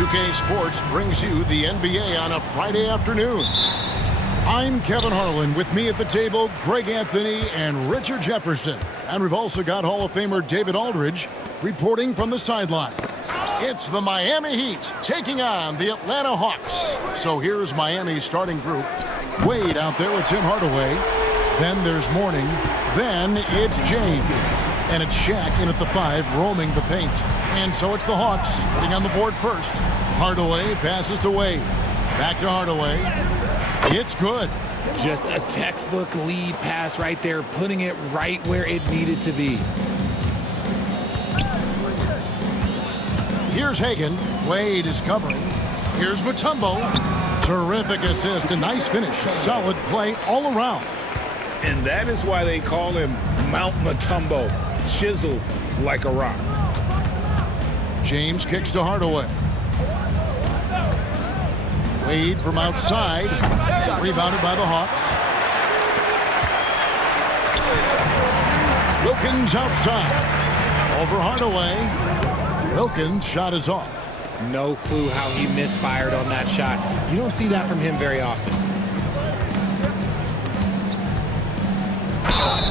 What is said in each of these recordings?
2K Sports brings you the NBA on a Friday afternoon. I'm Kevin Harlan. With me at the table, Greg Anthony and Richard Jefferson. And we've also got Hall of Famer David Aldridge reporting from the sideline. It's the Miami Heat taking on the Atlanta Hawks. So here's Miami's starting group. Wade out there with Tim Hardaway. Then there's Mourning. Then it's James. And it's Shaq in at the 5, roaming the paint. And so it's the Hawks getting on the board first. Hardaway passes to Wade. Back to Hardaway. It's good. Just a textbook lead pass right there, putting it right where it needed to be. Here's Hagan. Wade is covering. Here's Mutombo. Terrific assist. A nice finish. Solid play all around. And that is why they call him Mount Mutombo. Chiseled like a rock. James kicks to Hardaway. Wade from outside. Rebounded by the Hawks. Wilkins outside. Over Hardaway. Wilkins' shot is off. No clue how he misfired on that shot. You don't see that from him very often.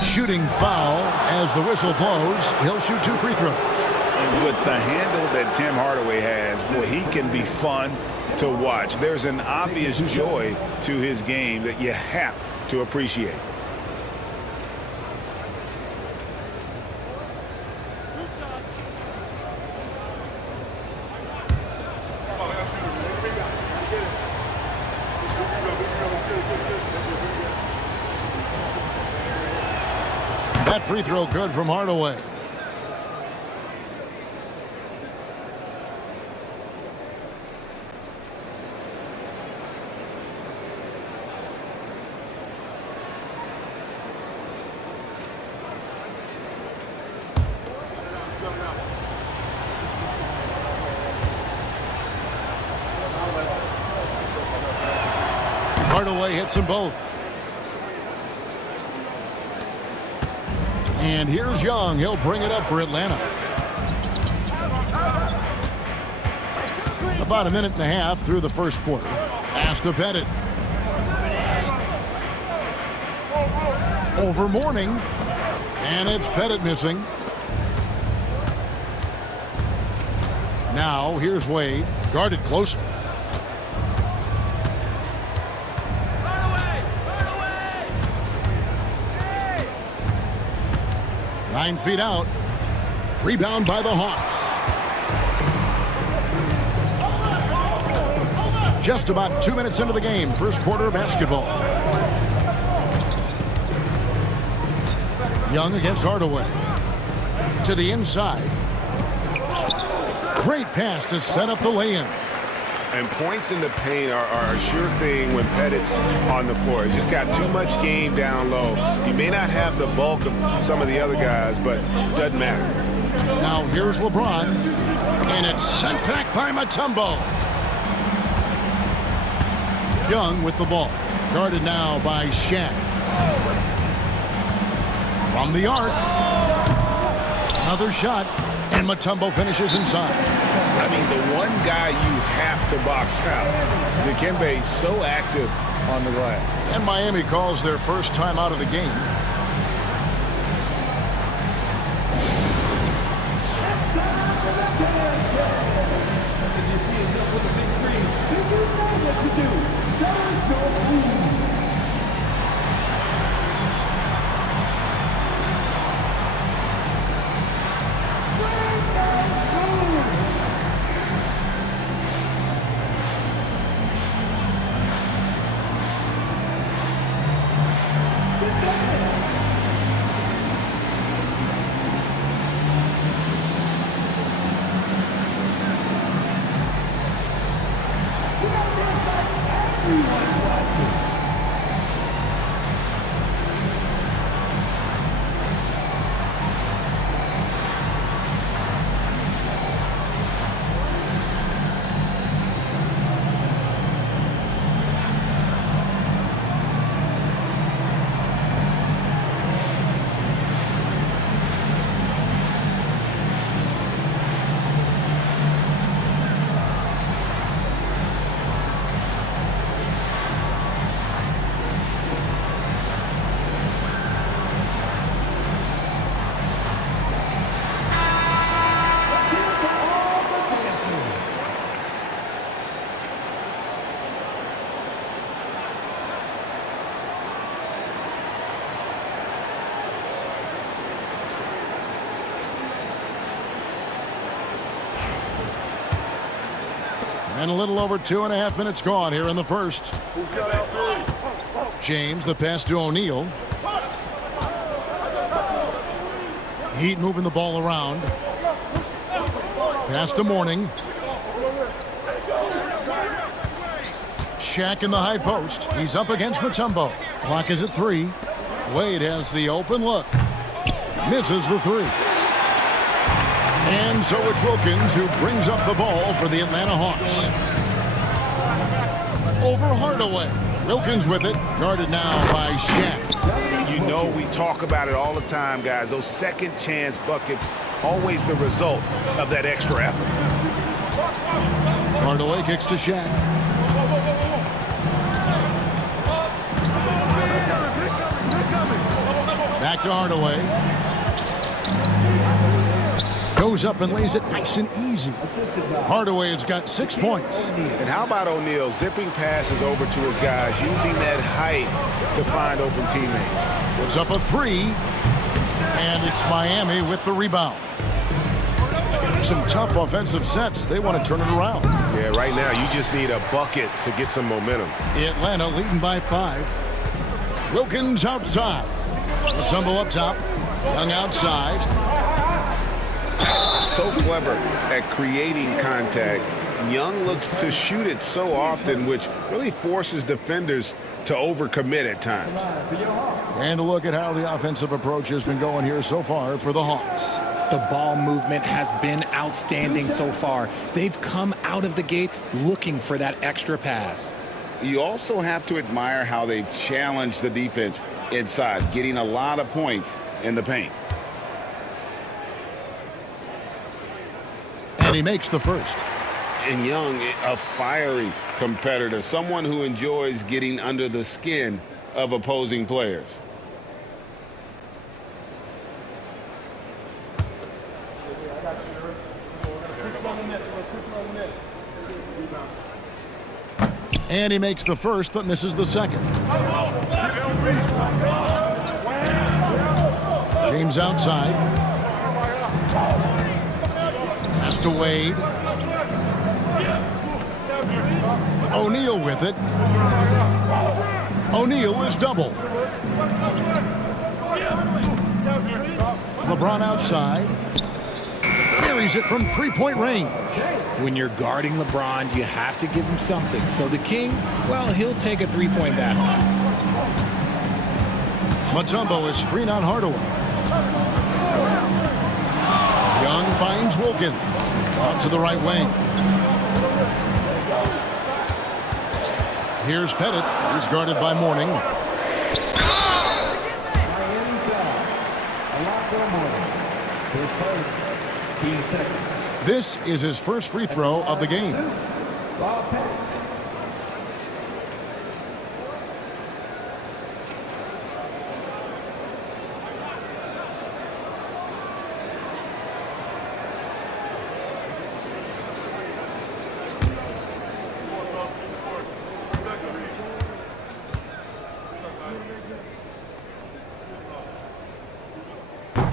Shooting foul as the whistle blows. He'll shoot 2 free throws. And with the handle that Tim Hardaway has, boy, he can be fun to watch. There's an obvious joy to his game that you have to appreciate. That free throw good from Hardaway. Hardaway hits them both. And here's Young. He'll bring it up for Atlanta. About a minute and a half through the first quarter. Pass to Pettit. Over Mourning. And it's Pettit missing. Now here's Wade. Guarded closely. 9 feet out. Rebound by the Hawks. Just about 2 minutes into the game. First quarter of basketball. Young against Hardaway. To the inside. Great pass to set up the lay-in. And points in the paint are a sure thing when Pettit's on the floor. He's just got too much game down low. He may not have the bulk of some of the other guys, but it doesn't matter. Now here's LeBron. And it's sent back by Mutombo. Young with the ball. Guarded now by Shaq. From the arc. Another shot. And Mutombo finishes inside. I mean, the one guy you have to box out. Dikembe so active on the glass. And Miami calls their first time out of the game. And a little over 2.5 minutes gone here in the first. James, the pass to O'Neal. Heat moving the ball around. Pass to Mourning. Shaq in the high post. He's up against Mutombo. Clock is at 3. Wade has the open look. Misses the 3. And so it's Wilkins who brings up the ball for the Atlanta Hawks. Over Hardaway. Wilkins with it. Guarded now by Shaq. You know we talk about it all the time, guys. Those second chance buckets, always the result of that extra effort. Hardaway kicks to Shaq. Back to Hardaway. Goes up and lays it nice and easy. Hardaway has got 6 points. And how about O'Neal zipping passes over to his guys, using that height to find open teammates. Puts up a 3. And it's Miami with the rebound. Some tough offensive sets. They want to turn it around. Yeah, right now you just need a bucket to get some momentum. Atlanta leading by 5. Wilkins outside. Mutombo up top. Young outside. So clever at creating contact. Young looks to shoot it so often, which really forces defenders to overcommit at times. And a look at how the offensive approach has been going here so far for the Hawks. The ball movement has been outstanding so far. They've come out of the gate looking for that extra pass. You also have to admire how they've challenged the defense inside, getting a lot of points in the paint. And he makes the first. And Young, a fiery competitor, someone who enjoys getting under the skin of opposing players. And he makes the first, but misses the second. James outside. Pass to Wade. O'Neal with it. O'Neal is double. LeBron outside. Carries it from 3-point range. When you're guarding LeBron, you have to give him something. So the King, well, he'll take a 3-point basket. Mutombo is screen on Hardaway. Young finds Wilkins. Out to the right wing. Here's Pettit. He's guarded by Mourning. This is his first free throw of the game.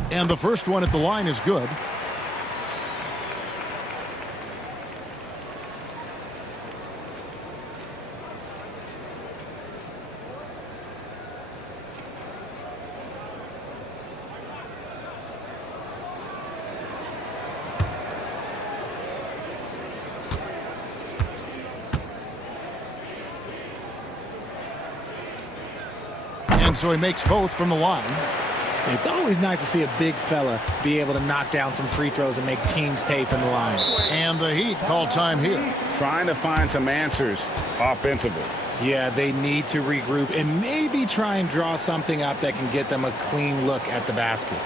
And the first one at the line is good. And so he makes both from the line. It's always nice to see a big fella be able to knock down some free throws and make teams pay from the line. And the Heat call time here. Trying to find some answers offensively. Yeah, they need to regroup and maybe try and draw something up that can get them a clean look at the basket.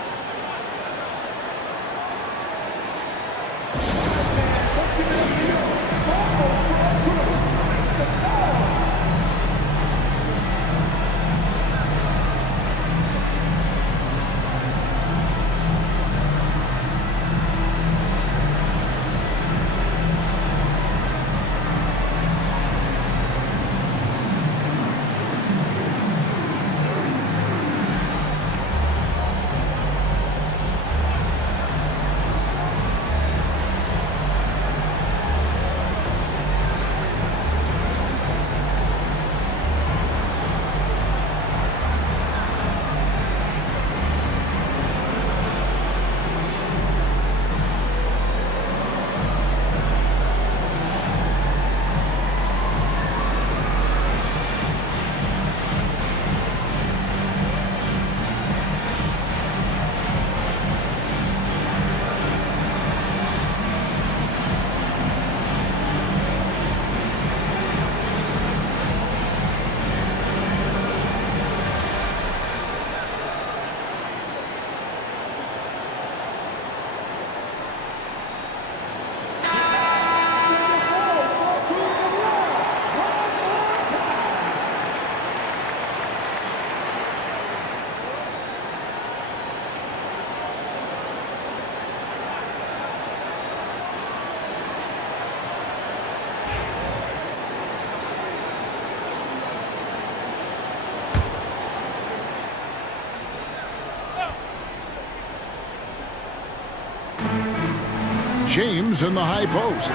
James in the high post.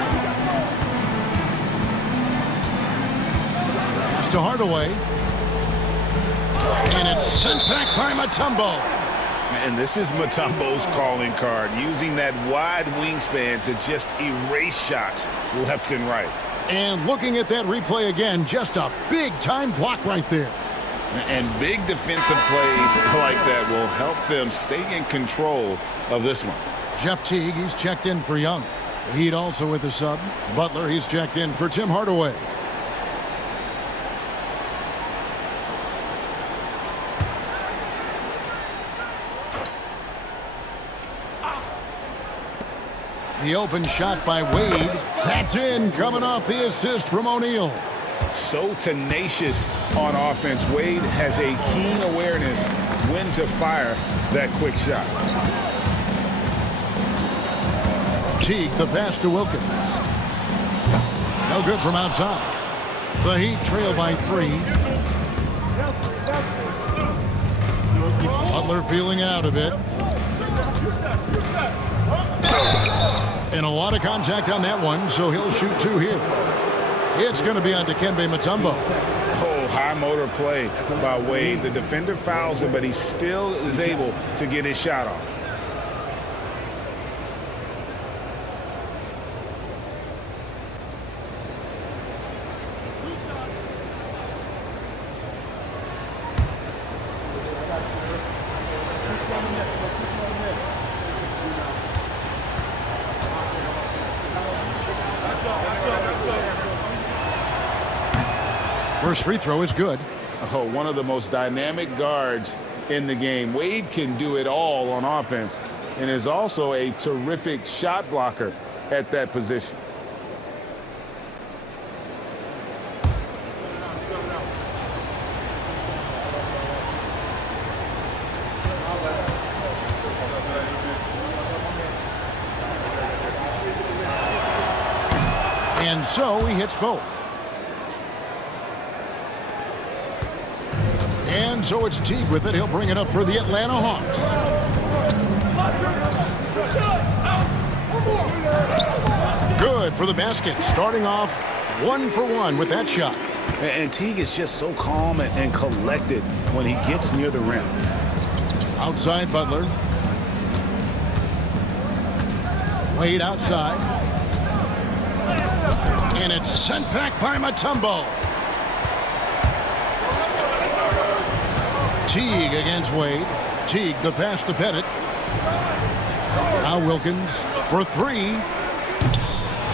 Pass to Hardaway. And it's sent back by Mutombo. And this is Mutombo's calling card, using that wide wingspan to just erase shots left and right. And looking at that replay again, just a big-time block right there. And big defensive plays like that will help them stay in control of this one. Jeff Teague, he's checked in for Young. The Heat also with a sub. Butler, he's checked in for Tim Hardaway. The open shot by Wade. That's in, coming off the assist from O'Neal. So tenacious on offense. Wade has a keen awareness when to fire that quick shot. Teague, the pass to Wilkins. No good from outside. The Heat trail by 3. Butler feeling out a bit. And a lot of contact on that one, so he'll shoot 2 here. It's going to be on Dikembe Mutombo. Oh, high motor play by Wade. The defender fouls him, but he still is able to get his shot off. First free throw is good. Oh, one of the most dynamic guards in the game. Wade can do it all on offense and is also a terrific shot blocker at that position. And so he hits both. And so it's Teague with it. He'll bring it up for the Atlanta Hawks. Good for the basket. Starting off 1 for 1 with that shot. And Teague is just so calm and collected when he gets near the rim. Outside Butler. Wade outside. And it's sent back by Mutombo. Teague against Wade. Teague, the pass to Pettit. Now Wilkins for 3.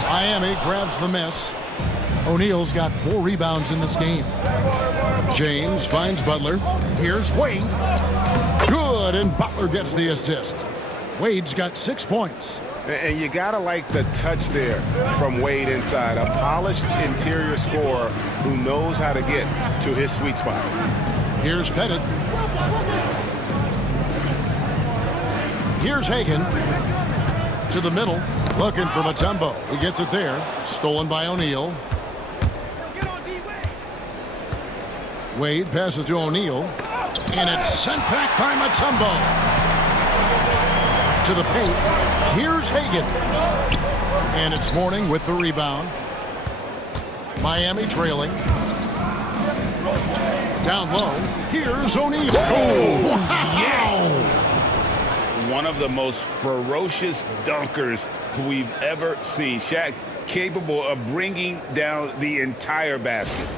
Miami grabs the miss. O'Neal's got 4 rebounds in this game. James finds Butler. Here's Wade. Good, and Butler gets the assist. Wade's got 6 points. And you gotta like the touch there from Wade inside. A polished interior scorer who knows how to get to his sweet spot. Here's Pettit. Here's Hagan. To the middle. Looking for Mutombo. He gets it there. Stolen by O'Neal. Wade passes to O'Neal. And it's sent back by Mutombo. To the paint. Here's Hagan. And it's Mourning with the rebound. Miami trailing. Down low. Here's O'Neal. Oh, wow. Yes! One of the most ferocious dunkers we've ever seen. Shaq capable of bringing down the entire basket.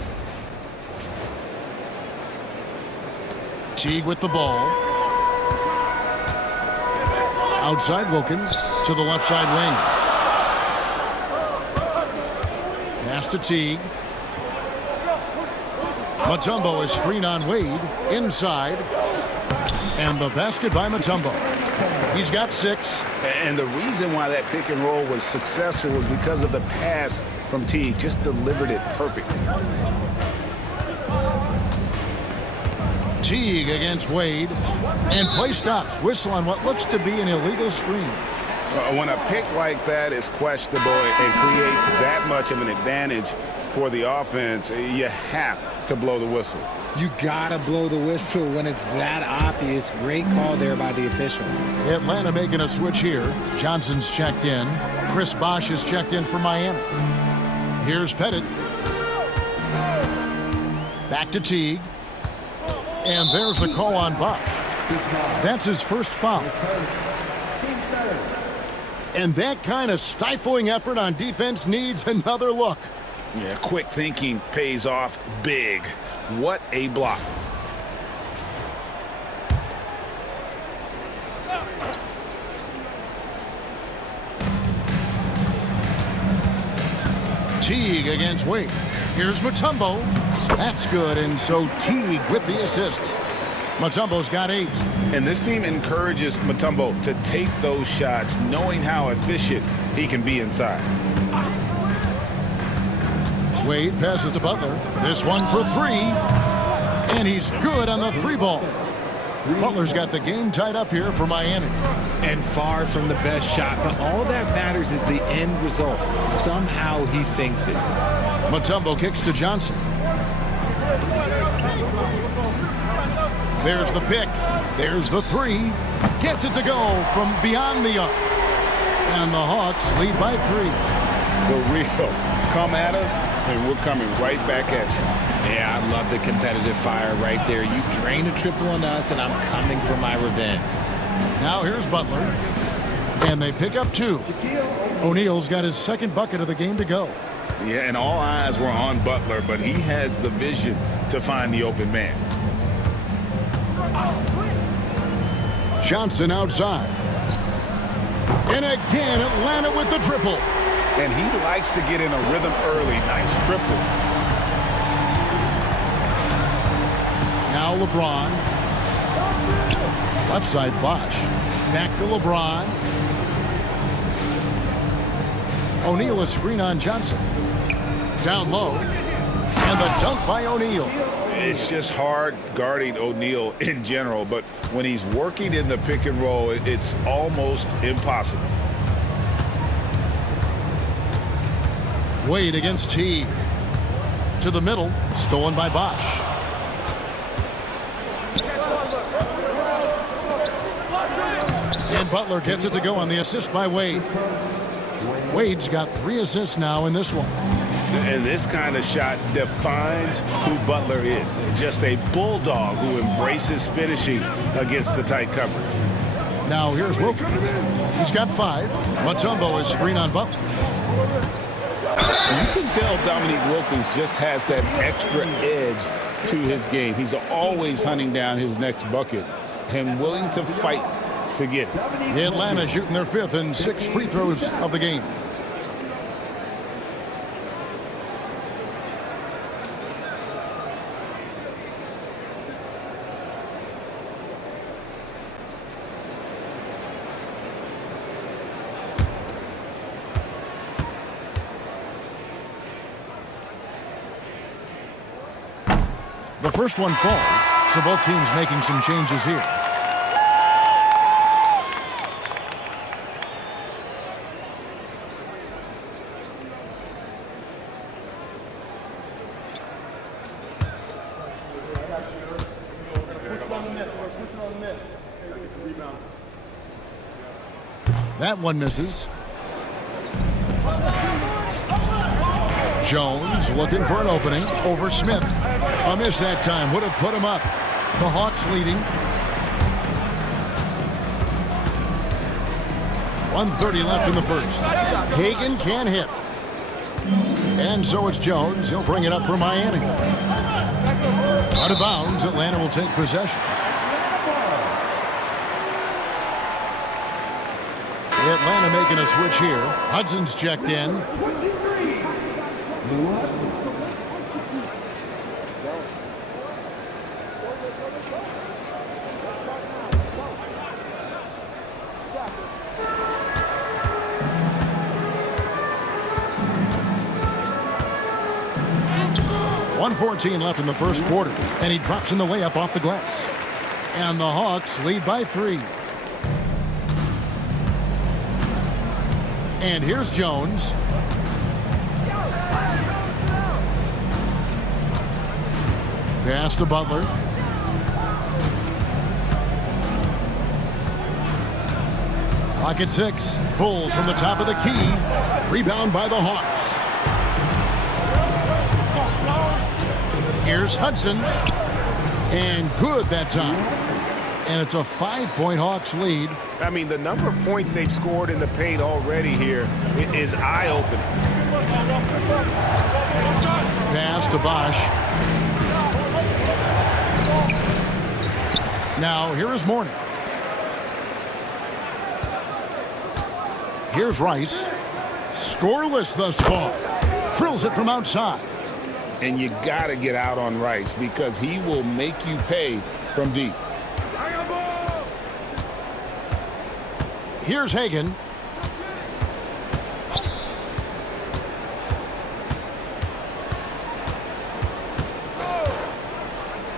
Teague with the ball. Outside Wilkins to the left side wing. Pass to Teague. Mutombo is screen on Wade. Inside. And the basket by Mutombo. He's got 6. And the reason why that pick and roll was successful was because of the pass from Teague. Just delivered it perfectly. Teague against Wade. And play stops. Whistle on what looks to be an illegal screen. When a pick like that is questionable and creates that much of an advantage for the offense, you have to blow the whistle. You gotta blow the whistle when it's that obvious. Great call there by the official. Atlanta making a switch here. Johnson's checked in. Chris Bosh is checked in for Miami. Here's Pettit. Back to Teague. And there's the call on Bosh. That's his first foul. And that kind of stifling effort on defense needs another look. Yeah, quick thinking pays off big. What a block. Teague against Wade. Here's Mutombo. That's good, and so Teague with the assist. Mutombo's got 8. And this team encourages Mutombo to take those shots, knowing how efficient he can be inside. Wade passes to Butler. This one for 3. And he's good on the 3 ball. Butler's got the game tied up here for Miami. And far from the best shot, but all that matters is the end result. Somehow he sinks it. Mutombo kicks to Johnson. There's the pick. There's the 3. Gets it to go from beyond the arc. And the Hawks lead by 3. The real come at us, and we're coming right back at you. Yeah, I love the competitive fire right there. You drain a triple on us, and I'm coming for my revenge. Now here's Butler. And they pick up 2. O'Neal's got his second bucket of the game to go. Yeah, and all eyes were on Butler, but he has the vision to find the open man. Johnson outside. And again, Atlanta with the triple. And he likes to get in a rhythm early. Nice triple. Now LeBron. Left side Bosh. Back to LeBron. O'Neal a screen on Johnson. Down low. And the dunk by O'Neal. It's just hard guarding O'Neal in general, but when he's working in the pick and roll, it's almost impossible. Wade against Teague. To the middle. Stolen by Bosh. And Butler gets it to go on the assist by Wade. Wade's got 3 assists now in this one. And this kind of shot defines who Butler is. Just a bulldog who embraces finishing against the tight cover. Now here's Wilkins. He's got 5. Mutombo is screen on Butler. You can tell Dominique Wilkins just has that extra edge to his game. He's always hunting down his next bucket and willing to fight to get it. Atlanta shooting their 5th and 6 free throws of the game. The first one falls, so both teams making some changes here. That one misses. Jones looking for an opening over Smith. A miss that time would have put him up. The Hawks leading. 1:30 left in the first. Hagan can't hit. And so it's Jones. He'll bring it up for Miami. Out of bounds, Atlanta will take possession. Atlanta making a switch here. Hudson's checked in. .114 left in the first quarter, and he drops in the layup off the glass. And the Hawks lead by 3. And here's Jones. Pass to Butler. Clock at 6. Pulls from the top of the key. Rebound by the Hawks. Here's Hudson. And good that time. And it's a 5-point Hawks lead. I mean, the number of points they've scored in the paint already here is eye-opening. Pass to Bosch. Now, here is Mourning. Here's Rice. Scoreless thus far. Drills it from outside. And you got to get out on Rice because he will make you pay from deep. Here's Hagan.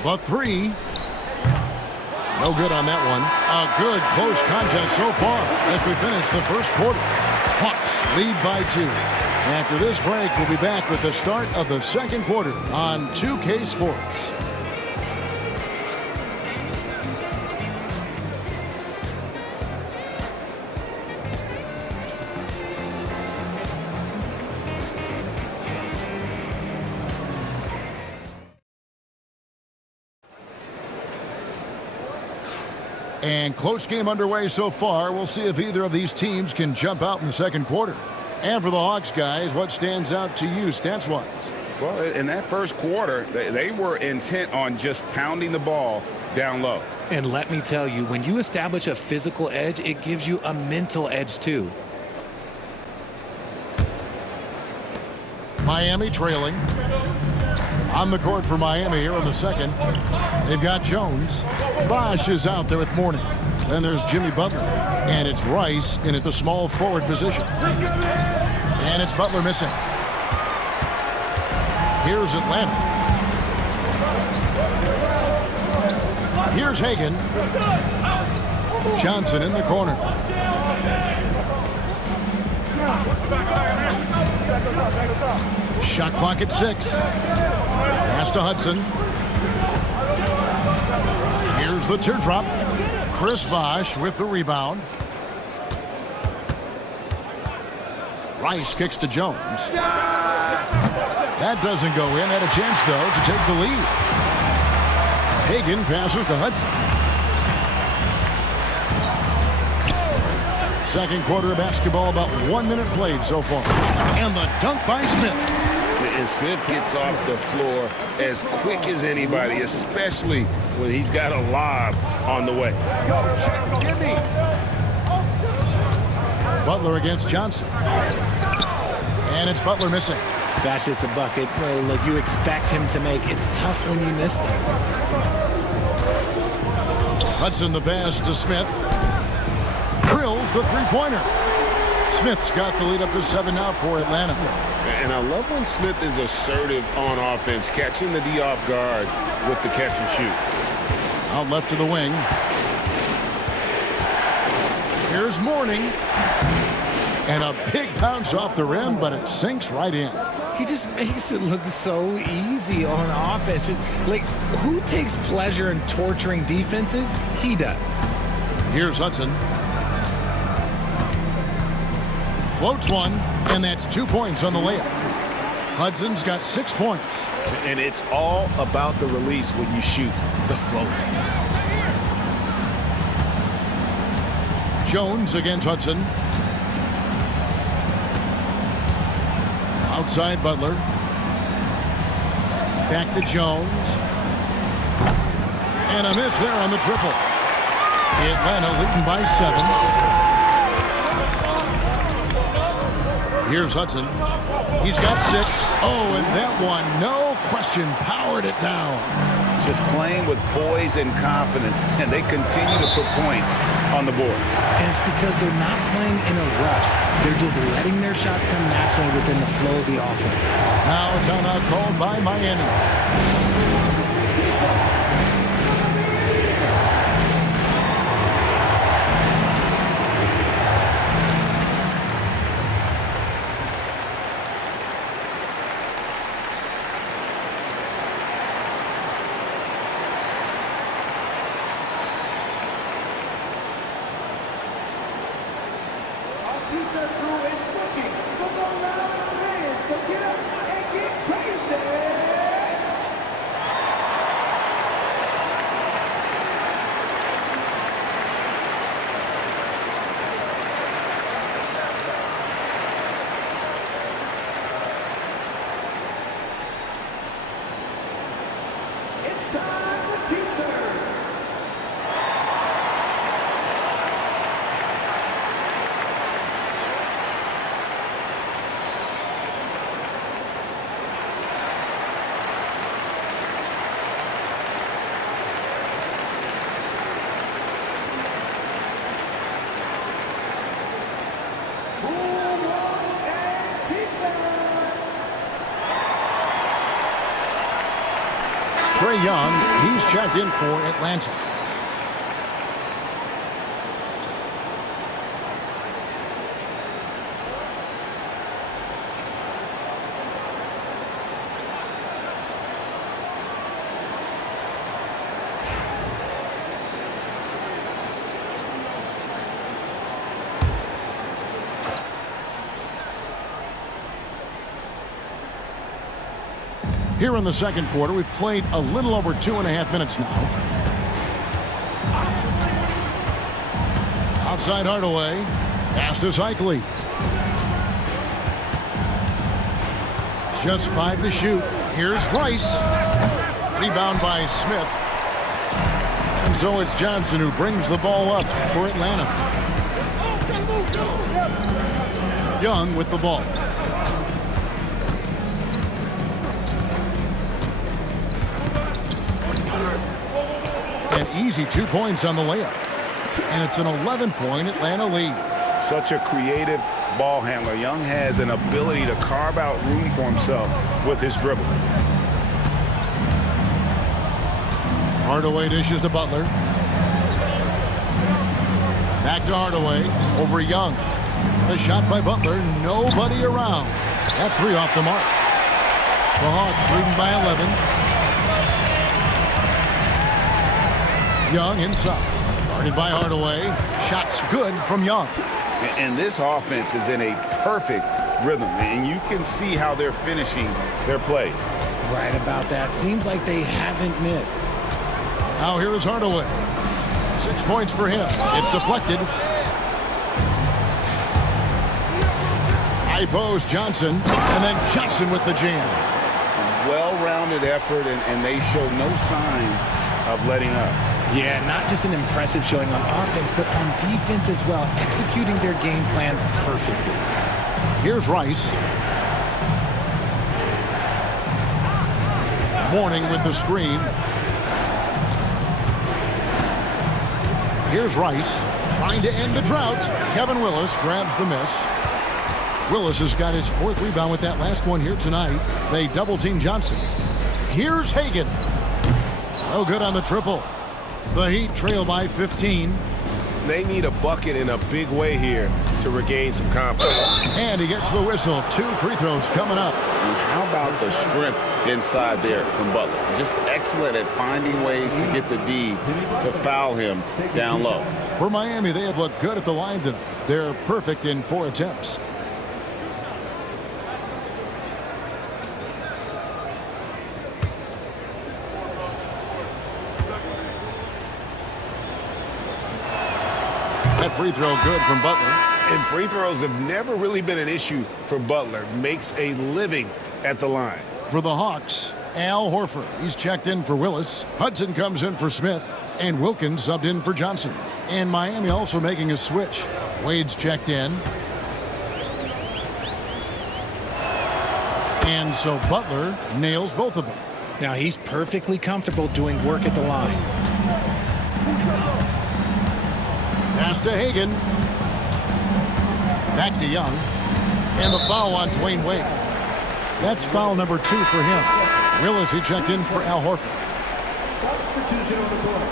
The three. No good on that one. A good close contest so far as we finish the first quarter. Hawks lead by 2. After this break, we'll be back with the start of the second quarter on 2K Sports. And close game underway so far. We'll see if either of these teams can jump out in the second quarter. And for the Hawks, guys, what stands out to you stats-wise? Well, in that first quarter, they were intent on just pounding the ball down low. And let me tell you, when you establish a physical edge, it gives you a mental edge too. Miami trailing. On the court for Miami here in the second. They've got Jones. Bosch is out there with Mourning. Then there's Jimmy Butler. And it's Rice in at the small forward position. And it's Butler missing. Here's Atlanta. Here's Hagan. Johnson in the corner. Shot clock at 6. Pass to Hudson. Here's the teardrop. Chris Bosch with the rebound. Rice kicks to Jones. That doesn't go in. Had a chance, though, to take the lead. Hagan passes to Hudson. Second quarter of basketball, about 1 minute played so far. And the dunk by Smith. And Smith gets off the floor as quick as anybody, especially when he's got a lob on the way. Butler against Johnson. And it's Butler missing. That's just the bucket. Look, you expect him to make. It's tough when you miss things. Hudson the pass to Smith. Drills the three-pointer. Smith's got the lead up to 7 now for Atlanta. And I love when Smith is assertive on offense, catching the D off guard with the catch and shoot. Out left to the wing. Here's Mourning. And a big bounce off the rim, but it sinks right in. He just makes it look so easy on offense. Like, who takes pleasure in torturing defenses? He does. Here's Hudson. Floats one, and that's 2 points on the layup. Hudson's got 6 points. And it's all about the release when you shoot the floater. Jones against Hudson. Outside Butler. Back to Jones. And a miss there on the triple. Atlanta leading by 7. Here's Hudson. He's got 6. Oh, and that one, no question, powered it down. Just playing with poise and confidence, and they continue to put points on the board. And it's because they're not playing in a rush. They're just letting their shots come naturally within the flow of the offense. Now a timeout called by Miami. T-shirt crew is looking for the loudest fans, so get up and get crazy! It's time for T-shirts! Who wants a T-shirt? Trae Young, he's checked in for Atlanta. Here in the second quarter, we've played a little over 2.5 minutes now. Outside Hardaway. Pass to Cycli. Just 5 to shoot. Here's Rice. Rebound by Smith. And so it's Johnson who brings the ball up for Atlanta. Young with the ball. An easy 2 points on the layup. And it's an 11-point Atlanta lead. Such a creative ball handler. Young has an ability to carve out room for himself with his dribble. Hardaway dishes to Butler. Back to Hardaway. Over Young. The shot by Butler. Nobody around. That 3 off the mark. The Hawks leading by 11. Young inside. Guarded by Hardaway. Shots good from Young. And this offense is in a perfect rhythm, and you can see how they're finishing their plays. Right about that. Seems like they haven't missed. Now here is Hardaway. 6 points for him. It's deflected. High post Johnson, and then Johnson with the jam. Well-rounded effort, and they show no signs of letting up. Yeah, not just an impressive showing on offense, but on defense as well, executing their game plan perfectly. Here's Rice. Mourning with the screen. Here's Rice trying to end the drought. Kevin Willis grabs the miss. Willis has got his 4th rebound with that last one here tonight. They double-team Johnson. Here's Hagan. No good on the triple. The Heat trail by 15. They need a bucket in a big way here to regain some confidence. And he gets the whistle. 2 free throws coming up. And how about the strength inside there from Butler? Just excellent at finding ways to get the D to foul him down low. For Miami, they have looked good at the line tonight. They're perfect in 4 attempts. That free throw good from Butler. And free throws have never really been an issue for Butler. Makes a living at the line. For the Hawks, Al Horford. He's checked in for Willis. Hudson comes in for Smith. And Wilkins subbed in for Johnson. And Miami also making a switch. Wade's checked in. And so Butler nails both of them. Now he's perfectly comfortable doing work at the line. Pass to Hagan. Back to Young. And the foul on Dwayne Wade. That's foul number 2 for him. Willis, he checked in for Al Horford. Substitution on the court.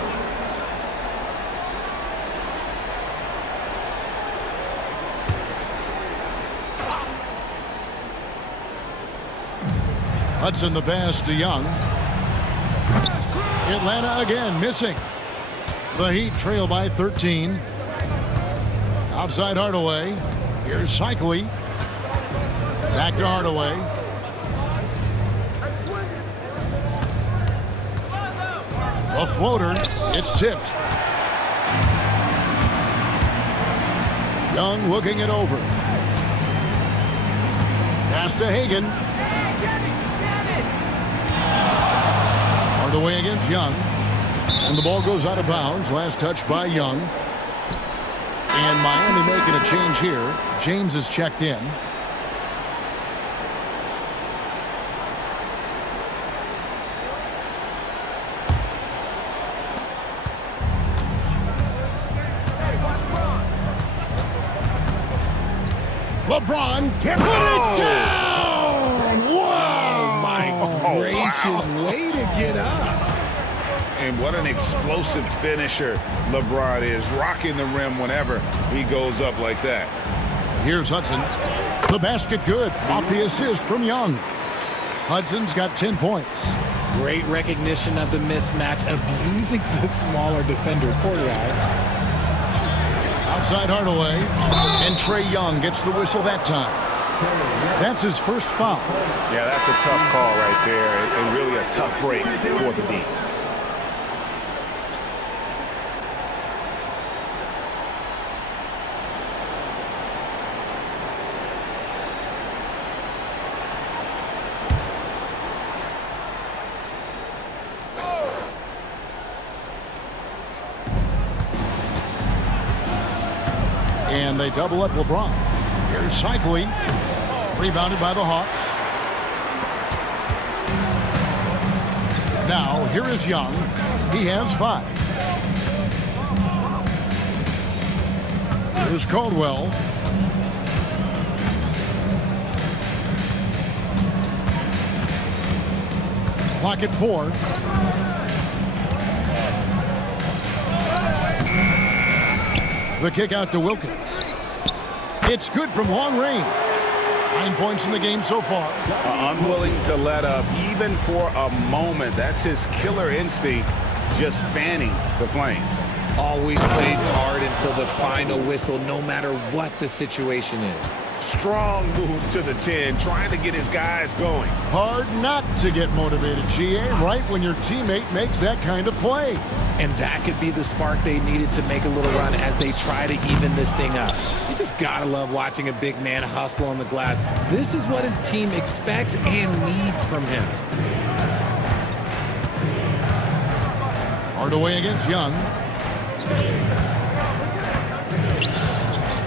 Hudson the pass to Young. Atlanta again missing. The Heat trail by 13. Outside Hardaway. Here's Cycli. Back to Hardaway. A floater. It's tipped. Young looking it over. Pass to Hagan. Hardaway against Young. And the ball goes out of bounds. Last touch by Young. And Miami making a change here. James is checked in. LeBron can put it down! Wow! Oh, my gracious, way to get up. And what an explosive finisher LeBron is, rocking the rim whenever he goes up like that. Here's Hudson. The basket good off the assist from Young. Hudson's got 10 points. Great recognition of the mismatch, abusing the smaller defender, Cordiai. Outside Hardaway. And Trae Young gets the whistle that time. That's his first foul. Yeah, that's a tough call right there, and really a tough break for the D. And they double up LeBron. Here's Cycli. Rebounded by the Hawks. Now, here is Young. He has 5. Here's Caldwell. Clock at 4. The kick out to Wilkins. It's good from long range. 9 points in the game so far. Unwilling to let up even for a moment. That's his killer instinct, just fanning the flames. Always plays hard until the final whistle, no matter what the situation is. Strong move to the 10, trying to get his guys going. Hard not to get motivated, GA, right when your teammate makes that kind of play. And that could be the spark they needed to make a little run as they try to even this thing up. You just gotta love watching a big man hustle on the glass. This is what his team expects and needs from him. Hardaway against Young.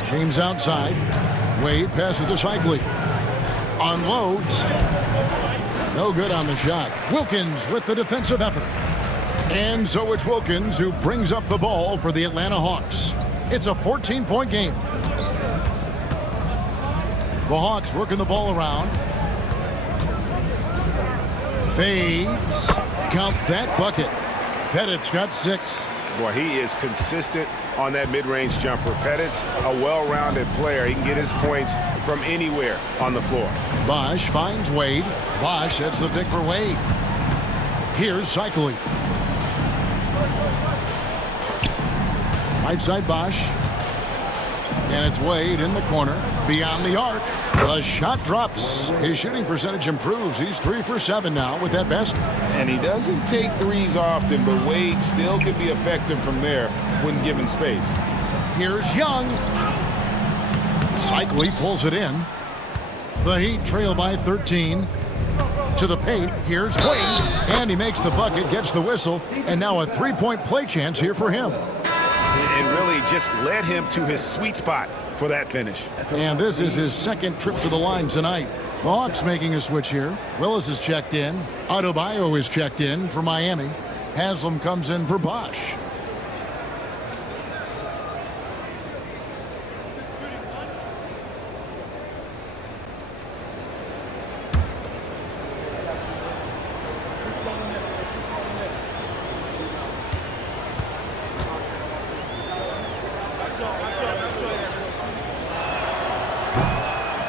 James outside. Wade passes to Cycli. Unloads. No good on the shot. Wilkins with the defensive effort. And so it's Wilkins who brings up the ball for the Atlanta Hawks. It's a 14-point game. The Hawks working the ball around. Fades. Count that bucket. Pettit's got 6. Boy, he is consistent on that mid-range jumper. Pettit's a well-rounded player. He can get his points from anywhere on the floor. Bosh finds Wade. Bosh sets the pick for Wade. Here's Cycli. Right side Bosh. And it's Wade in the corner. Beyond the arc. The shot drops. His shooting percentage improves. He's 3 for 7 now with that basket. And he doesn't take threes often, but Wade still can be effective from there when given space. Here's Young. Cycli pulls it in. The Heat trail by 13. To the paint. Here's Wade. And he makes the bucket, gets the whistle, and now a 3-point play chance here for him. And really just led him to his sweet spot for that finish. And this is his second trip to the line tonight. The Hawks making a switch here. Willis is checked in. Adebayo is checked in for Miami. Haslam comes in for Bosh.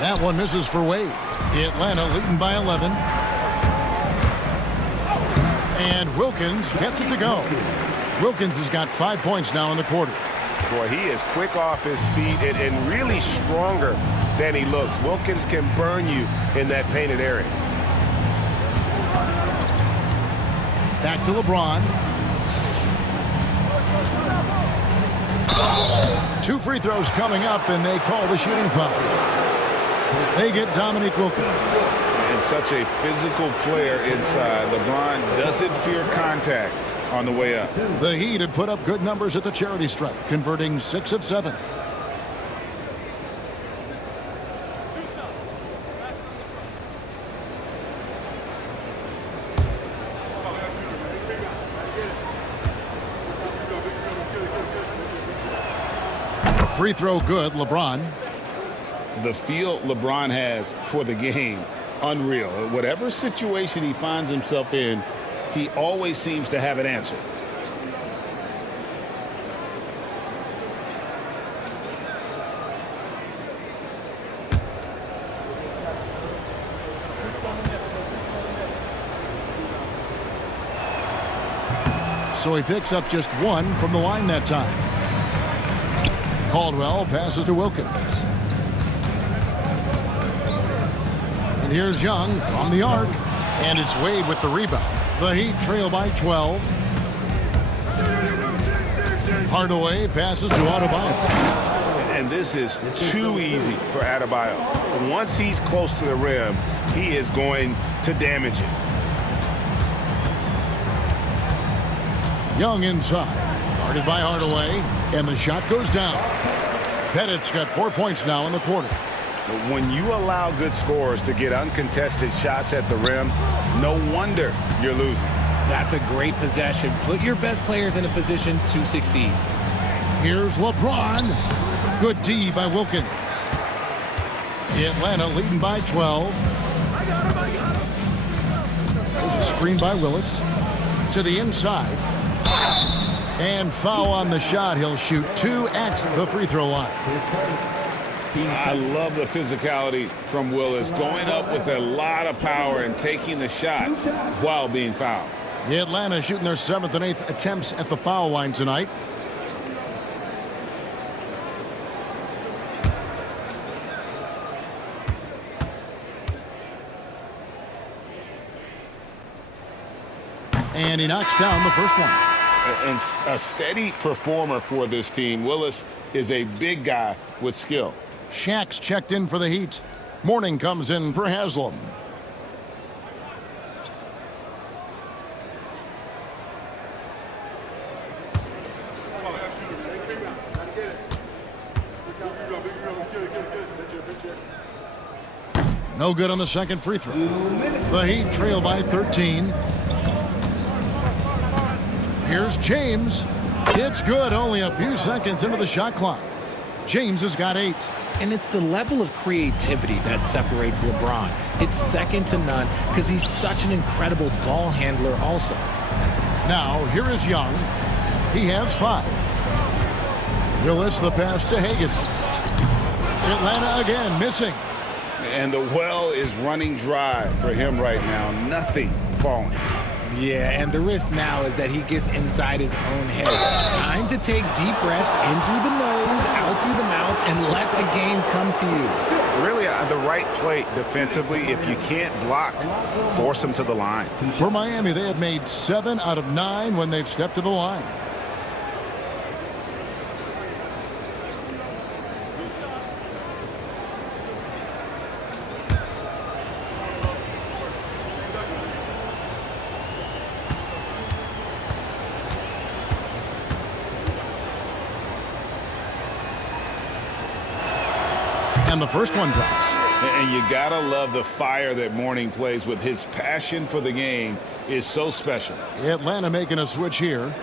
That one misses for Wade. Atlanta leading by 11. And Wilkins gets it to go. Wilkins has got 5 points now in the quarter. Boy, he is quick off his feet and really stronger than he looks. Wilkins can burn you in that painted area. Back to LeBron. 2 free throws coming up, and they call the shooting foul. They get Dominique Wilkins. And such a physical player inside. LeBron doesn't fear contact on the way up. The Heat had put up good numbers at the charity stripe, converting 6 of 7. Free throw good, LeBron. The feel LeBron has for the game, unreal. Whatever situation he finds himself in, he always seems to have an answer. So he picks up just 1 from the line that time. Caldwell passes to Wilkins. And here's Young from the arc. And it's Wade with the rebound. The Heat trail by 12. Hardaway passes to Adebayo. And this is too easy for Adebayo. Once he's close to the rim, he is going to damage it. Young inside. Guarded by Hardaway. And the shot goes down. Pettit's got 4 points now in the quarter. When you allow good scorers to get uncontested shots at the rim, no wonder you're losing. That's a great possession. Put your best players in a position to succeed. Here's LeBron. Good D by Wilkins. Atlanta leading by 12. There's a screen by Willis. To the inside. And foul on the shot. He'll shoot 2 at the free throw line. I love the physicality from Willis, going up with a lot of power and taking the shot while being fouled. Atlanta shooting their 7th and 8th attempts at the foul line tonight. And he knocks down the first one. And a steady performer for this team. Willis is a big guy with skill. Shaq's checked in for the Heat. Morning comes in for Haslam. No good on the second free throw. The Heat trail by 13. Here's James. It's good, only a few seconds into the shot clock. James has got 8. And it's the level of creativity that separates LeBron. It's second to none because he's such an incredible ball handler also. Now, here is Young. He has 5. Willis the pass to Hagan. Atlanta again missing. And the well is running dry for him right now. Nothing falling. Yeah, and the risk now is that he gets inside his own head. Time to take deep breaths in through the nose, out through the mouth, and let the game come to you. Really, the right play defensively, if you can't block, force him to the line. For Miami, they have made 7 out of 9 when they've stepped to the line. And the first one drops. And you gotta love the fire that Mourning plays with. His passion for the game is so special. Atlanta making a switch here.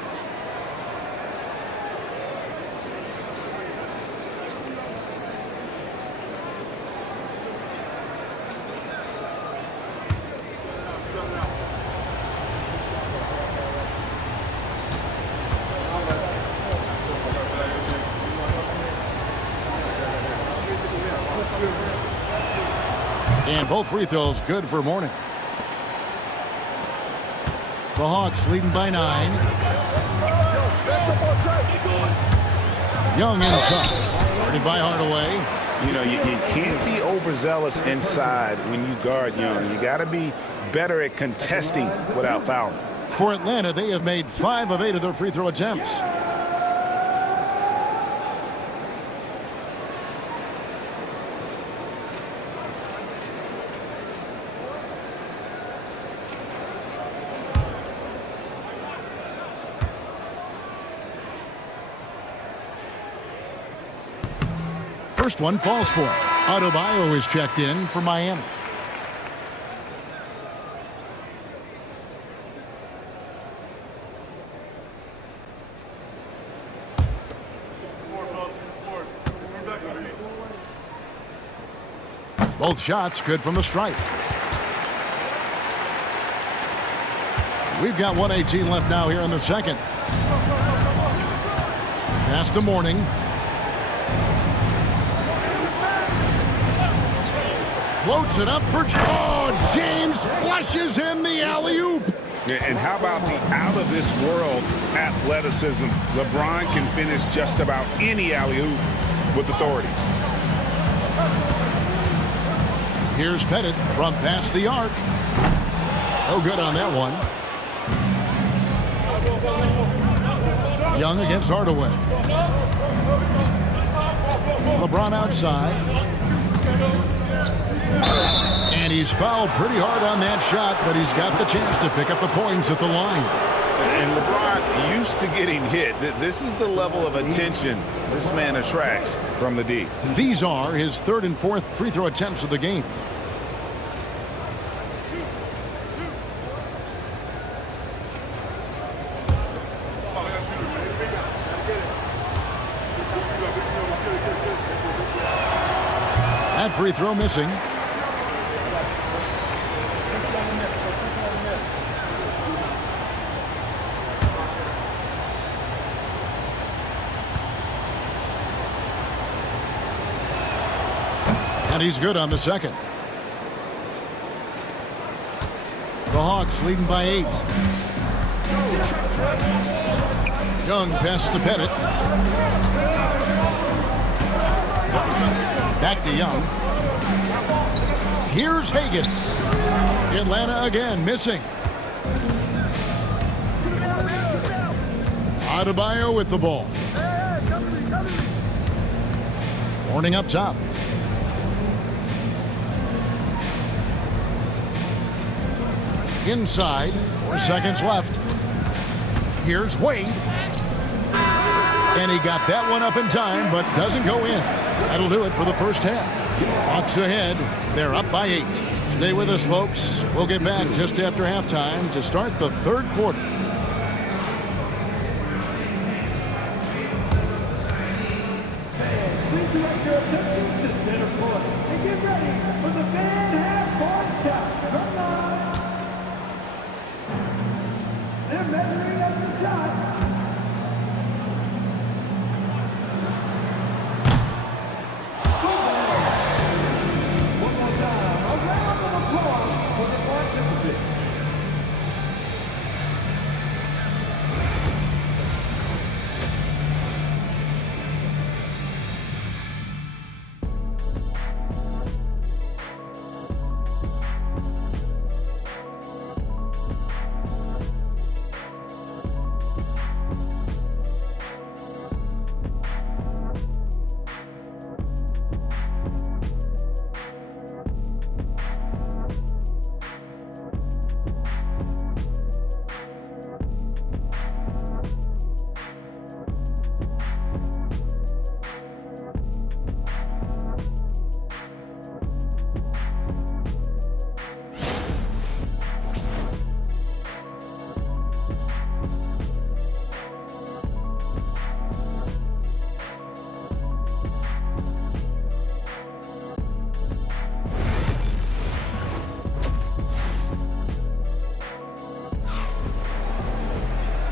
And both free throws good for Mourning. The Hawks leading by 9. Young inside. Guarded by Hardaway. You know, you can't be overzealous inside when you guard Young. You got to be better at contesting without fouling. For Atlanta, they have made 5 of 8 of their free throw attempts. First one falls for him. Adebayo is checked in for Miami. Both shots good from the stripe. We've got 1:18 left now here in the second. Pass to Mourning. Floats it up for James flushes in the alley-oop. And how about the out-of-this-world athleticism? LeBron can finish just about any alley-oop with authority. Here's Pettit from past the arc. No good on that one. Young against Hardaway. LeBron outside. And he's fouled pretty hard on that shot, but he's got the chance to pick up the points at the line. And LeBron used to getting hit. This is the level of attention this man attracts from the D. These are his 3rd and 4th free throw attempts of the game. That free throw missing. And he's good on the second. The Hawks leading by 8. Young pass to Pettit. Back to Young. Here's Hagan. Atlanta again missing. Adebayo with the ball. Mourning up top. Inside, 4 seconds left. Here's Wade. And he got that one up in time, but doesn't go in. That'll do it for the first half. Hawks ahead. They're up by 8. Stay with us, folks. We'll get back just after halftime to start the 3rd quarter. Please direct your attention to center court and get ready for the Van half-court shot. Come on. They're measuring up the shot. One more time. A round of applause for the participants.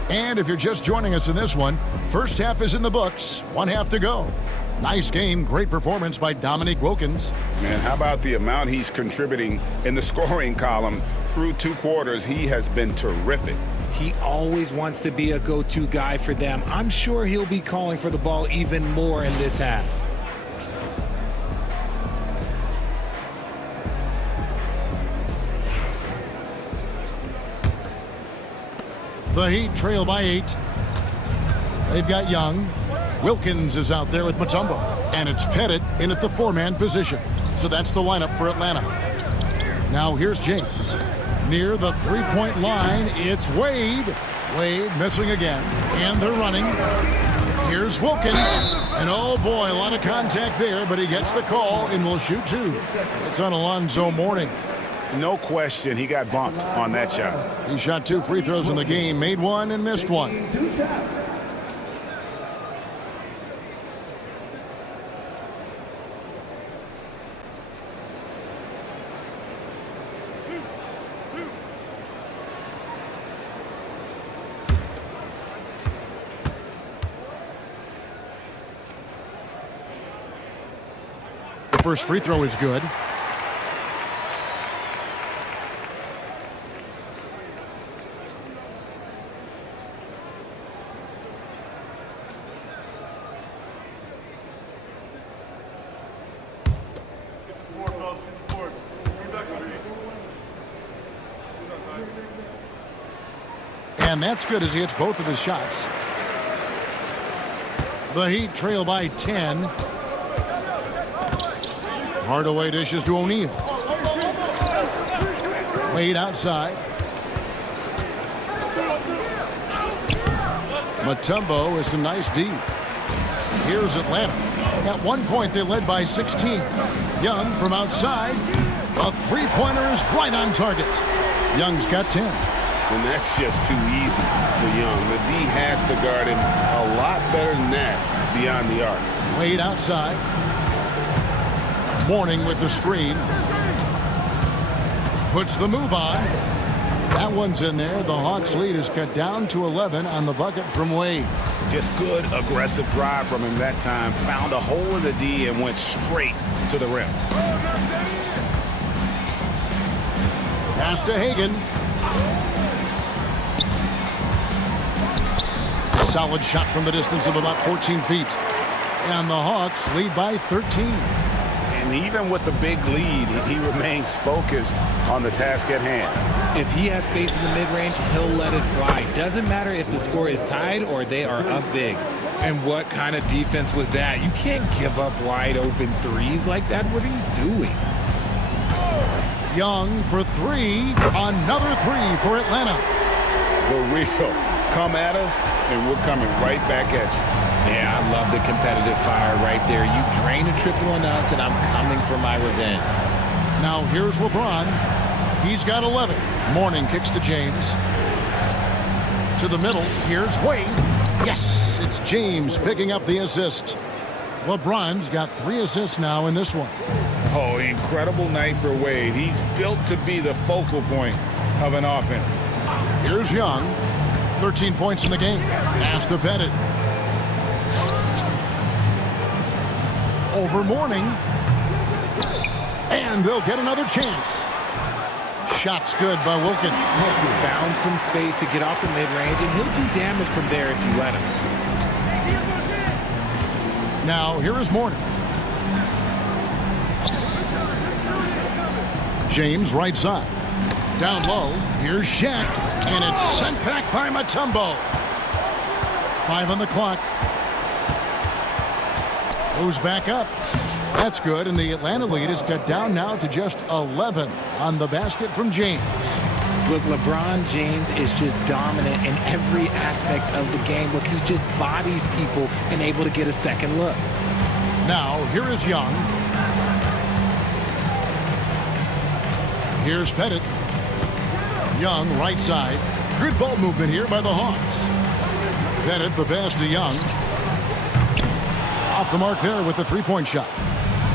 And if you're just joining us in this one, first half is in the books. 1 half to go. Nice game. Great performance by Dominique Wilkins. Man, how about the amount he's contributing in the scoring column through 2 quarters? He has been terrific. He always wants to be a go-to guy for them. I'm sure he'll be calling for the ball even more in this half. The Heat trail by 8. They've got Young. Wilkins is out there with Mutombo. And it's Pettit in at the 4-man position. So that's the lineup for Atlanta. Now here's James. Near the 3-point line, it's Wade. Wade missing again. And they're running. Here's Wilkins. And oh boy, a lot of contact there, but he gets the call and will shoot 2. It's on Alonzo Mourning. No question, he got bumped on that shot. He shot 2 free throws in the game, made 1 and missed 1. 2 shots. The first free throw is good. And that's good as he hits both of his shots. The Heat trail by 10. Hardaway dishes to O'Neal. Wade outside. Mutombo with some nice D. Here's Atlanta. At one point, they led by 16. Young from outside. A three-pointer is right on target. Young's got 10. And that's just too easy for Young. The D has to guard him a lot better than that beyond the arc. Wade outside. Mourning with the screen. Puts the move on. That one's in there. The Hawks lead is cut down to 11 on the bucket from Wade. Just good, aggressive drive from him that time. Found a hole in the D and went straight to the rim. Pass to Hagan. Solid shot from the distance of about 14 feet. And the Hawks lead by 13. And even with the big lead, he remains focused on the task at hand. If he has space in the mid-range, he'll let it fly. Doesn't matter if the score is tied or they are up big. And what kind of defense was that? You can't give up wide open threes like that. What are you doing? Young for 3. Another 3 for Atlanta. The real come at us, and we're coming right back at you. Yeah, I love the competitive fire right there. You drain a triple on us, and I'm coming for my revenge. Now here's LeBron. He's got 11. Mourning kicks to James. To the middle. Here's Wade. Yes, it's James picking up the assist. LeBron's got 3 assists now in this one. Oh, incredible night for Wade. He's built to be the focal point of an offense. Here's Young. 13 points in the game. Pass to Pettit. Over Mourning. And they'll get another chance. Shot's good by Wilkins. Found some space to get off the mid-range, and he'll do damage from there if you let him. Now, here is Mourning. James right side. Down low, here's Shaq, and it's sent back by Mutombo. 5 on the clock. Moves back up. That's good, and the Atlanta lead is cut down now to just 11 on the basket from James. Look, LeBron James is just dominant in every aspect of the game. Look, he just bodies people and able to get a second look. Now, here is Young. Here's Pettit. Young, right side. Good ball movement here by the Hawks. Pettit, the pass to Young. Off the mark there with the three-point shot.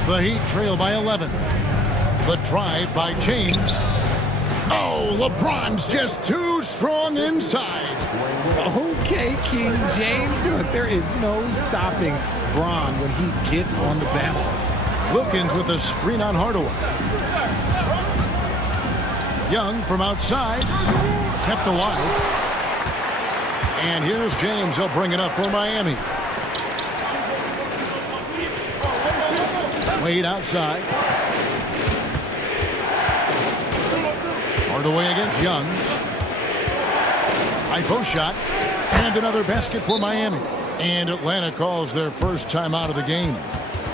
The Heat trail by 11. The drive by James. Oh, LeBron's just too strong inside. Okay, King James. Look, there is no stopping Bron when he gets on the bounce. Wilkins with a screen on Hardaway. Young from outside. Kept alive. And here's James. He'll bring it up for Miami. Wade outside. Hardaway against Young. High post shot. And another basket for Miami. And Atlanta calls their first time out of the game.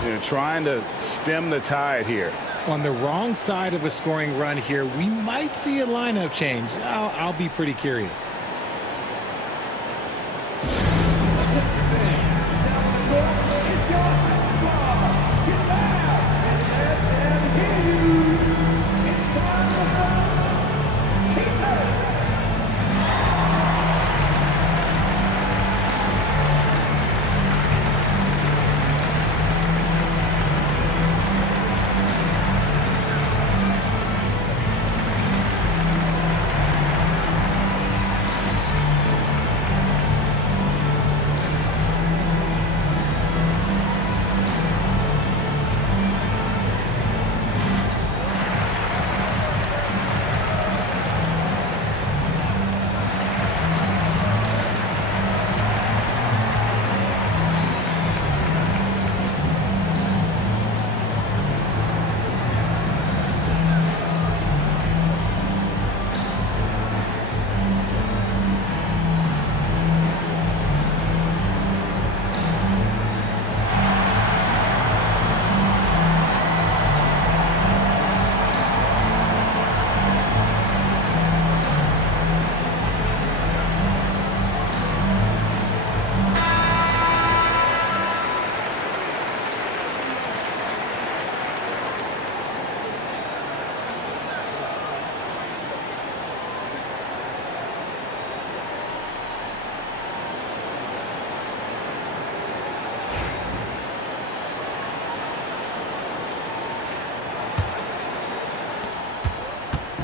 They're trying to stem the tide here. On the wrong side of a scoring run here, we might see a lineup change. I'll be pretty curious.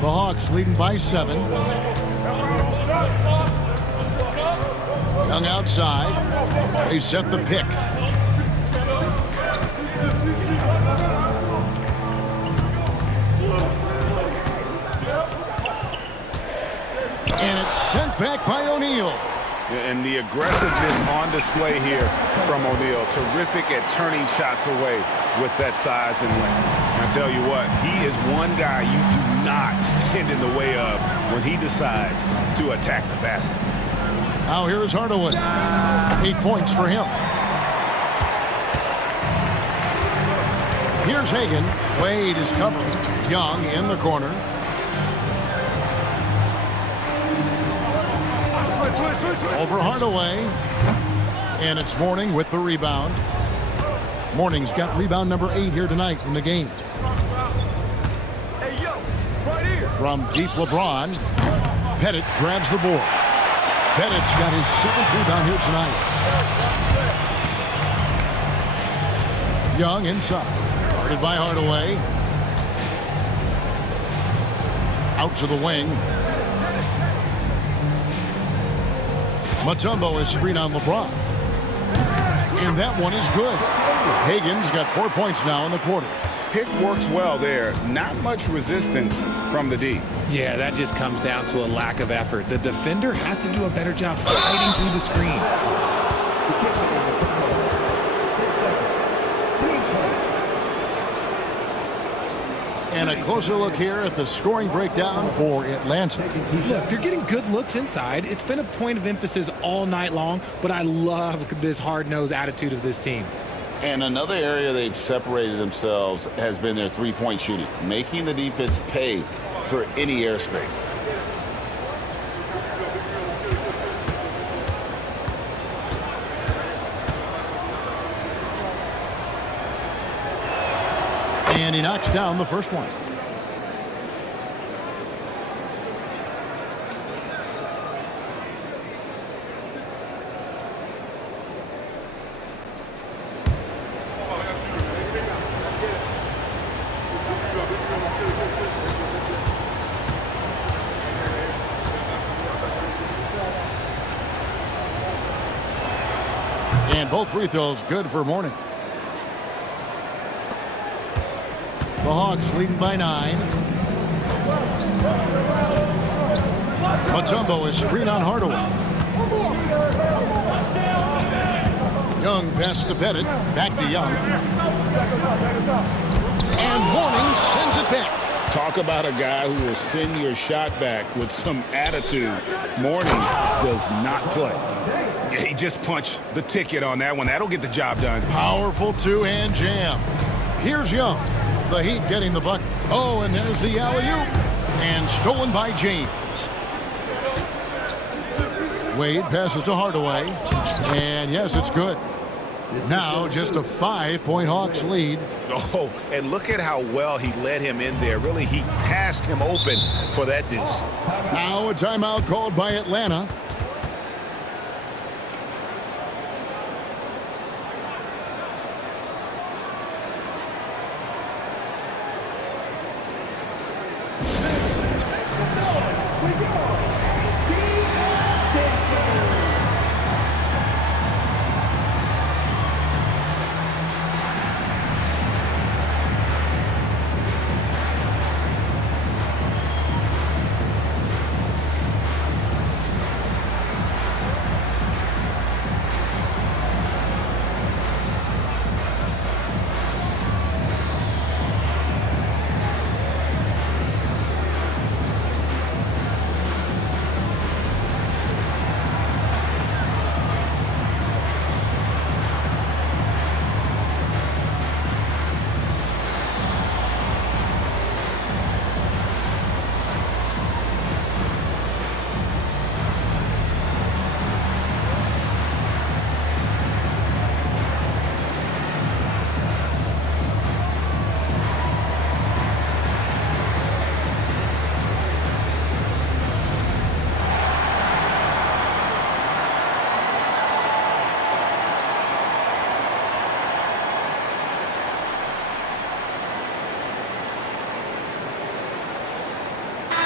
The Hawks leading by 7. Young outside. They set the pick. And it's sent back by O'Neal. And the aggressiveness on display here from O'Neal. Terrific at turning shots away with that size and length. And I tell you what, he is one guy you do not stand in the way of when he decides to attack the basket. Now here is Hardaway. 8 points for him. Here's Hagan. Wade is covering. Young in the corner. Over Hardaway. And it's Mourning with the rebound. Mourning's got rebound number 8 here tonight in the game. From deep LeBron, Pettit grabs the board. Pettit's got his 7th rebound here tonight. Young inside. Guarded by Hardaway. Out to the wing. Mutombo is screen on LeBron. And that one is good. Hagan's got 4 points now in the quarter. Pick works well there. Not much resistance from the D. Yeah, that just comes down to a lack of effort. The defender has to do a better job fighting through the screen. And a closer look here at the scoring breakdown for Atlanta. Look, they're getting good looks inside. It's been a point of emphasis all night long, but I love this hard-nosed attitude of this team. And another area they've separated themselves has been their three-point shooting, making the defense pay for any airspace. And he knocks down the first one. And both free throws good for Mourning. The Hawks leading by 9. Mutombo is screen on Hardaway. Young passes to Pettit. Back to Young. And Mourning sends it back. Talk about a guy who will send your shot back with some attitude. Mourning does not play. Yeah, he just punched the ticket on that one. That'll get the job done. Powerful two-hand jam. Here's Young. The Heat getting the bucket. Oh, and there's the alley-oop. And stolen by James. Wade passes to Hardaway. And yes, it's good. Now just a 5-point Hawks lead. Oh, and look at how well he led him in there. Really, he passed him open for that deuce. Now a timeout called by Atlanta.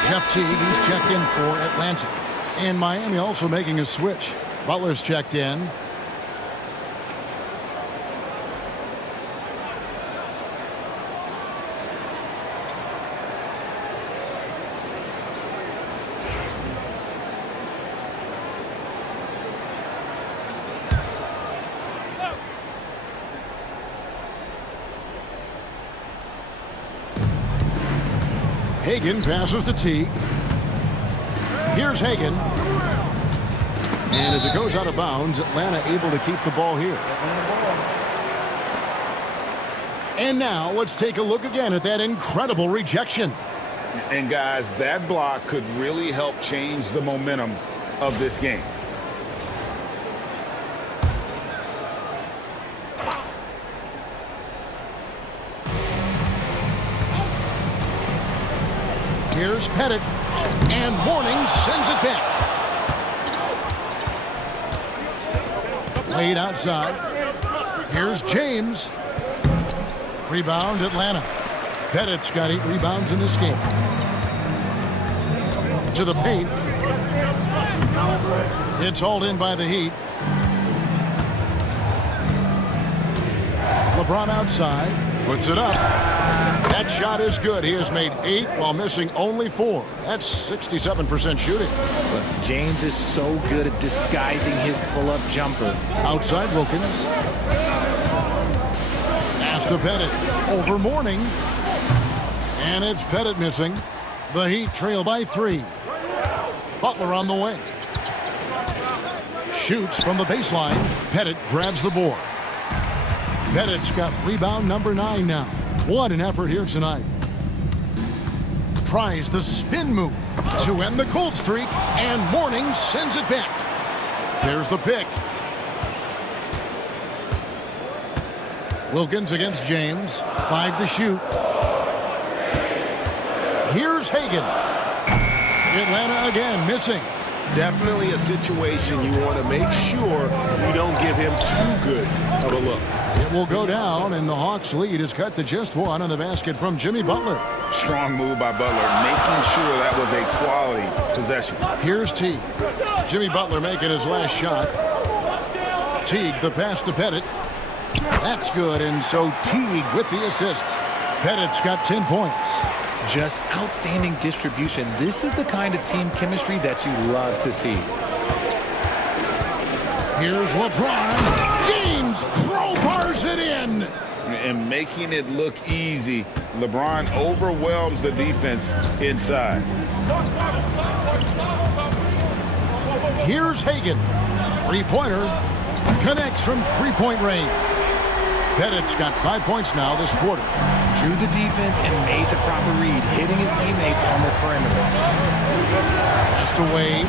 Jeff Teague, he's checked in for Atlanta. And Miami also making a switch. Butler's checked in. Hagan passes to Teague. Here's Hagan. And as it goes out of bounds, Atlanta able to keep the ball here. And now let's take a look again at that incredible rejection. And guys, that block could really help change the momentum of this game. Here's Pettit, and Mourning sends it back. Wade outside. Here's James. Rebound, Atlanta. Pettit's got 8 rebounds in this game. To the paint. It's hauled in by the Heat. LeBron outside. Puts it up. That shot is good. He has made 8 while missing only 4. That's 67% shooting. But James is so good at disguising his pull-up jumper. Outside Wilkins. Pass to Pettit. Over Mourning. And it's Pettit missing. The Heat trail by 3. Butler on the wing. Shoots from the baseline. Pettit grabs the board. Pettit's got rebound number 9 now. What an effort here tonight. Tries the spin move to end the cold streak, and Mourning sends it back. There's the pick. Wilkins against James. 5 to shoot. Here's Hagan. Atlanta again missing. Definitely a situation you want to make sure you don't give him too good of a look. It will go down, and the Hawks lead is cut to just 1 on the basket from Jimmy Butler. Strong move by Butler, making sure that was a quality possession. Here's Teague. Jimmy Butler making his last shot. Teague, the pass to Pettit. That's good, and so Teague with the assist. Pettit's got 10 points. Just outstanding distribution. This is the kind of team chemistry that you love to see. Here's LeBron. James crowbars it in. And making it look easy, LeBron overwhelms the defense inside. Here's Hagan. Three-pointer. Connects from three-point range. Pettit's got 5 points now this quarter. Drew the defense and made the proper read, hitting his teammates on the perimeter. Pass to Wade.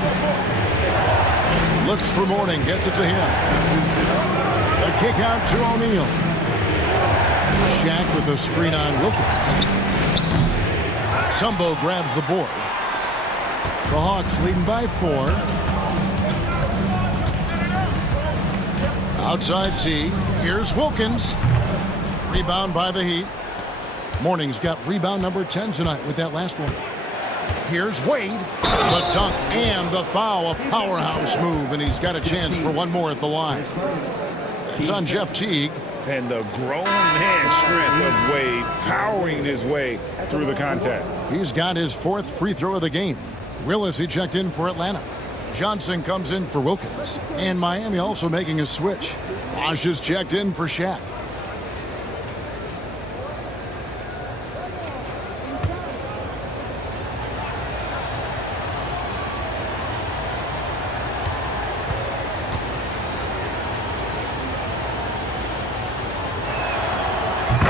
Looks for Mourning, gets it to him. A kick out to O'Neal. Shaq with a screen on Wilkins. Tumbo grabs the board. The Hawks leading by 4. Outside T. Here's Wilkins. Rebound by the Heat. Mourning's got rebound number 10 tonight with that last one. Here's Wade. The dunk and the foul. A powerhouse move, and he's got a chance for one more at the line. It's on Jeff Teague. And the grown man strength of Wade powering his way through the contact. He's got his 4th free throw of the game. Willis, he checked in for Atlanta. Johnson comes in for Wilkins. And Miami also making a switch. Bosh is checked in for Shaq.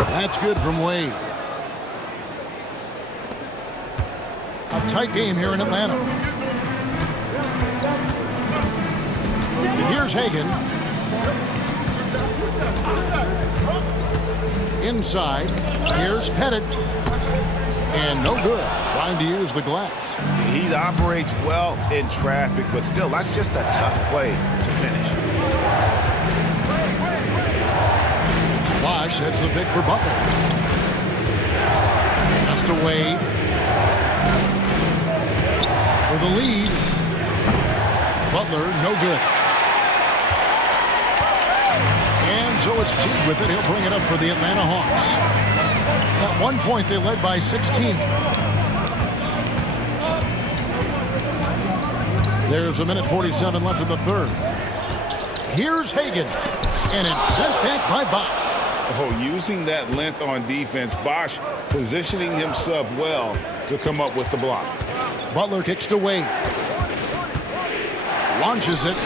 That's good from Wade. A tight game here in Atlanta. Here's Hagan. Inside. Here's Pettit. And no good. Trying to use the glass. He operates well in traffic, but still, that's just a tough play to finish. Bosh hits the pick for Butler. Just away for the lead. Butler, no good. And so it's Teague with it. He'll bring it up for the Atlanta Hawks. At one point, they led by 16. There's 1:47 left in the third. Here's Hagan. And it's sent back by Bosh. Oh, using that length on defense, Bosh positioning himself well to come up with the block. Butler kicks to Wade. Launches it.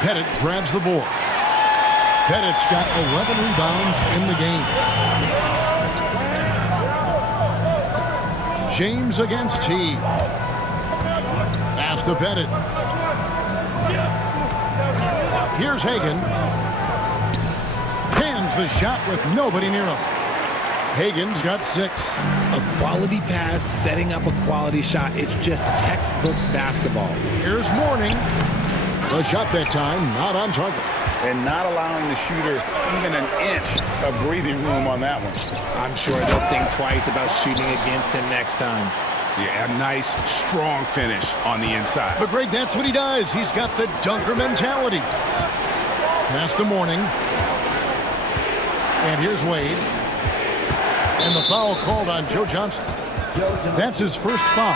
Pettit grabs the board. Pettit's got 11 rebounds in the game. James against T. Pass to Pettit. Here's Hagan. The shot with nobody near him. Hagan's got 6. A quality pass, setting up a quality shot. It's just textbook basketball. Here's Mourning. The shot that time, not on target. And not allowing the shooter even an inch of breathing room on that one. I'm sure they'll think twice about shooting against him next time. Yeah, a nice, strong finish on the inside. But Greg, that's what he does. He's got the dunker mentality. Pass to Mourning. And here's Wade. And the foul called on Joe Johnson. That's his first foul.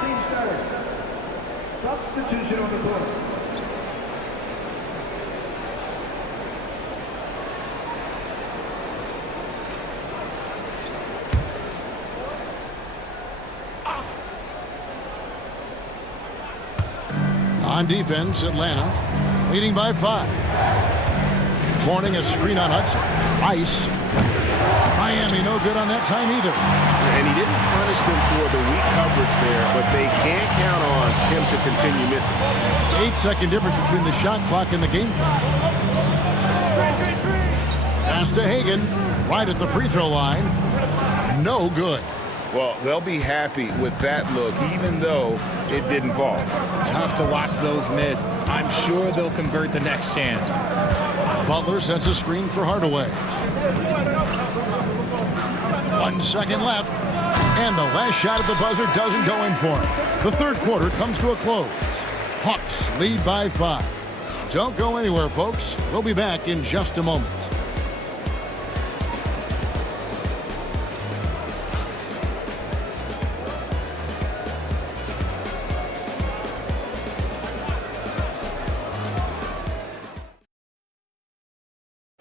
Team starters. Substitution on the court. On defense, Atlanta leading by 5. Mourning a screen on Hudson. Ice. Miami no good on that time either. And he didn't punish them for the weak coverage there, but they can't count on him to continue missing. 8-second difference between the shot clock and the game clock. Pass to Hagan. Right at the free throw line. No good. Well, they'll be happy with that look, even though it didn't fall. Tough to watch those miss. I'm sure they'll convert the next chance. Butler sets a screen for Hardaway. 1 second left. And the last shot at the buzzer doesn't go in for him. The third quarter comes to a close. Hawks lead by 5. Don't go anywhere, folks. We'll be back in just a moment.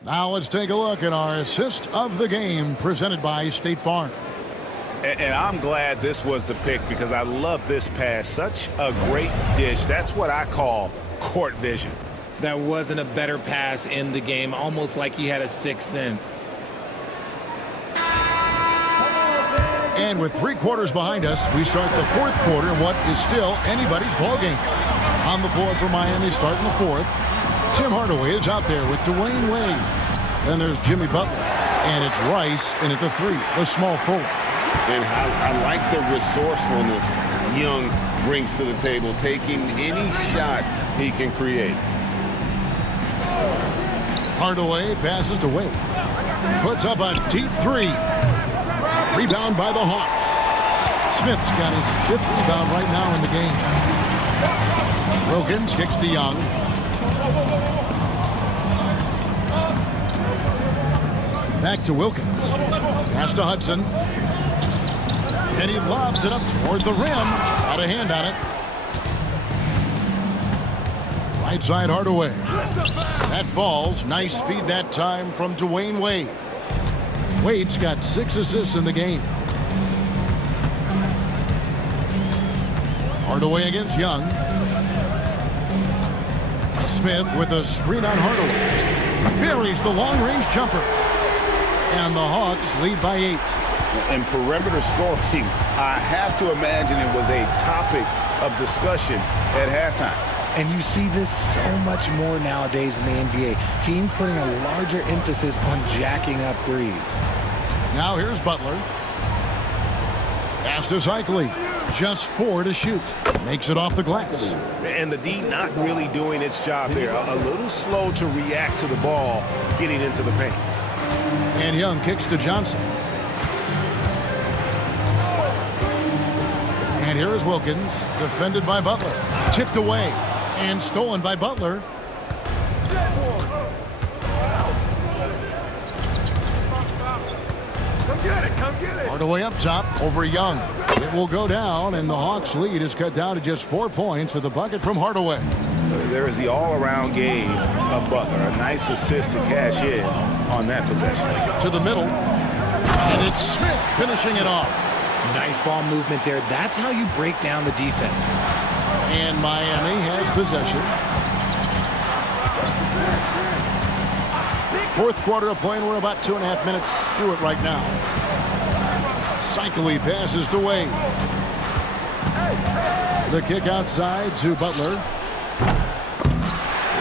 Now let's take a look at our assist of the game presented by State Farm. And I'm glad this was the pick because I love this pass. Such a great dish. That's what I call court vision. That wasn't a better pass in the game, almost like he had a sixth sense. And with 3 quarters behind us, we start the 4th quarter in what is still anybody's ballgame. On the floor for Miami starting the 4th. Tim Hardaway is out there with Dwayne Wade. Then there's Jimmy Butler. And it's Rice in at the 3, the small forward. And I like the resourcefulness Young brings to the table, taking any shot he can create. Hardaway passes to Wade. Puts up a deep 3. Rebound by the Hawks. Smith's got his 5th rebound right now in the game. Wilkins kicks to Young. Back to Wilkins. Pass to Hudson. And he lobs it up toward the rim. Got a hand on it. Right side Hardaway. That falls. Nice feed that time from Dwayne Wade. Wade's got 6 assists in the game. Hardaway against Young. Smith with a screen on Hardaway. Buries the long-range jumper. And the Hawks lead by 8. And perimeter scoring, I have to imagine it was a topic of discussion at halftime. And you see this so much more nowadays in the NBA. Teams putting a larger emphasis on jacking up threes. Now here's Butler. Pass to Cycli. Just 4 to shoot. Makes it off the glass. And the D not really doing its job there. A little slow to react to the ball getting into the paint. And Young kicks to Johnson. And here is Wilkins, defended by Butler. Tipped away and stolen by Butler. Hardaway up top over Young. It will go down, and the Hawks' lead is cut down to just 4 points with a bucket from Hardaway. There is the all-around game of Butler. A nice assist to cash in on that possession. To the middle. And it's Smith finishing it off. Nice ball movement there. That's how you break down the defense. And Miami has possession. 4th quarter of play, and we're about 2.5 minutes through it right now. Cycli passes to Wade. The kick outside to Butler.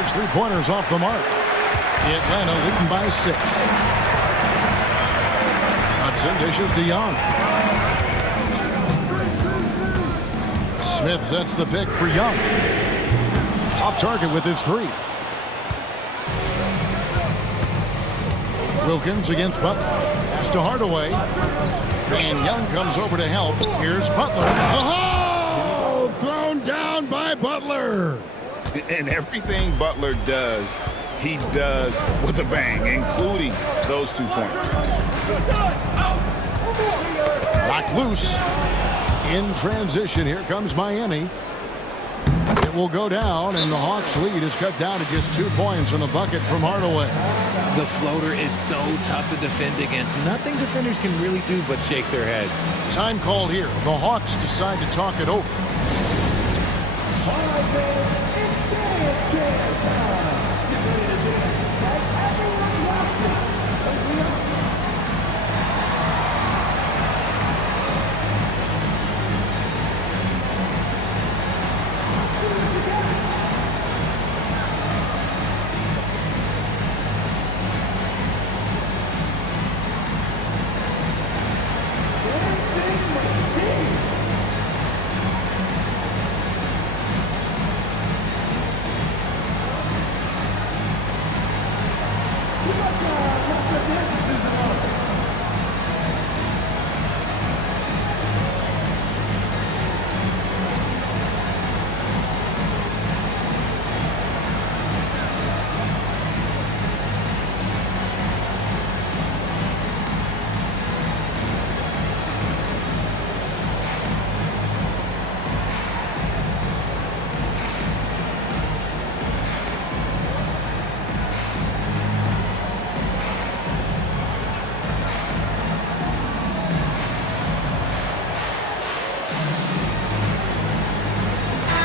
His 3-pointers off the mark. Atlanta leading by 6. Hudson dishes to Young. Smith sets the pick for Young. Off target with his 3. Wilkins against Butler. Pass to Hardaway. And Young comes over to help. Here's Butler. Oh! Thrown down by Butler. And everything Butler does, he does with a bang, including those 2 points. Knocked loose. In transition, here comes Miami. It will go down, and the Hawks' lead is cut down to just 2 points in the bucket from Hardaway. The floater is so tough to defend against. Nothing defenders can really do but shake their heads. Time called here. The Hawks decide to talk it over.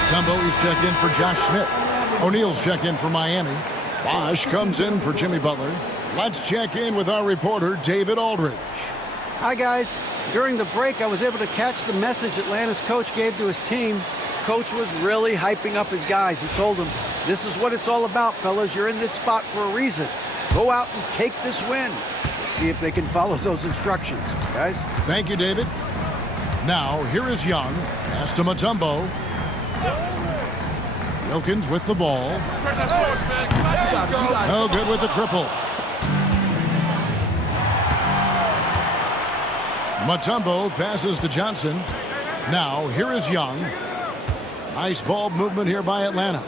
Mutombo is checked in for Josh Smith. O'Neal's checked in for Miami. Bosch comes in for Jimmy Butler. Let's check in with our reporter, David Aldridge. Hi, guys. During the break, I was able to catch the message Atlanta's coach gave to his team. Coach was really hyping up his guys. He told them, this is what it's all about, fellas. You're in this spot for a reason. Go out and take this win. See if they can follow those instructions, guys. Thank you, David. Now, here is Young. Pass to Mutombo. Wilkins with the ball. No good with the triple. Mutombo passes to Johnson. Now, here is Young. Nice ball movement here by Atlanta.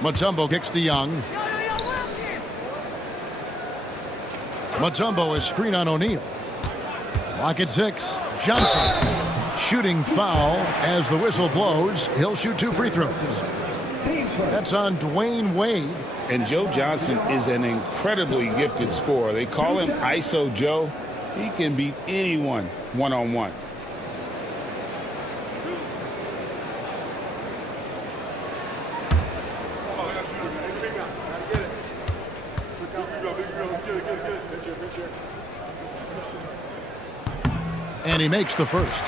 Mutombo kicks to Young. Mutombo is screen on O'Neal. Clock at 6. Johnson. Shooting foul as the whistle blows. He'll shoot 2 free throws. That's on Dwayne Wade. And Joe Johnson is an incredibly gifted scorer. They call him ISO Joe. He can beat anyone one-on-one. And he makes the first.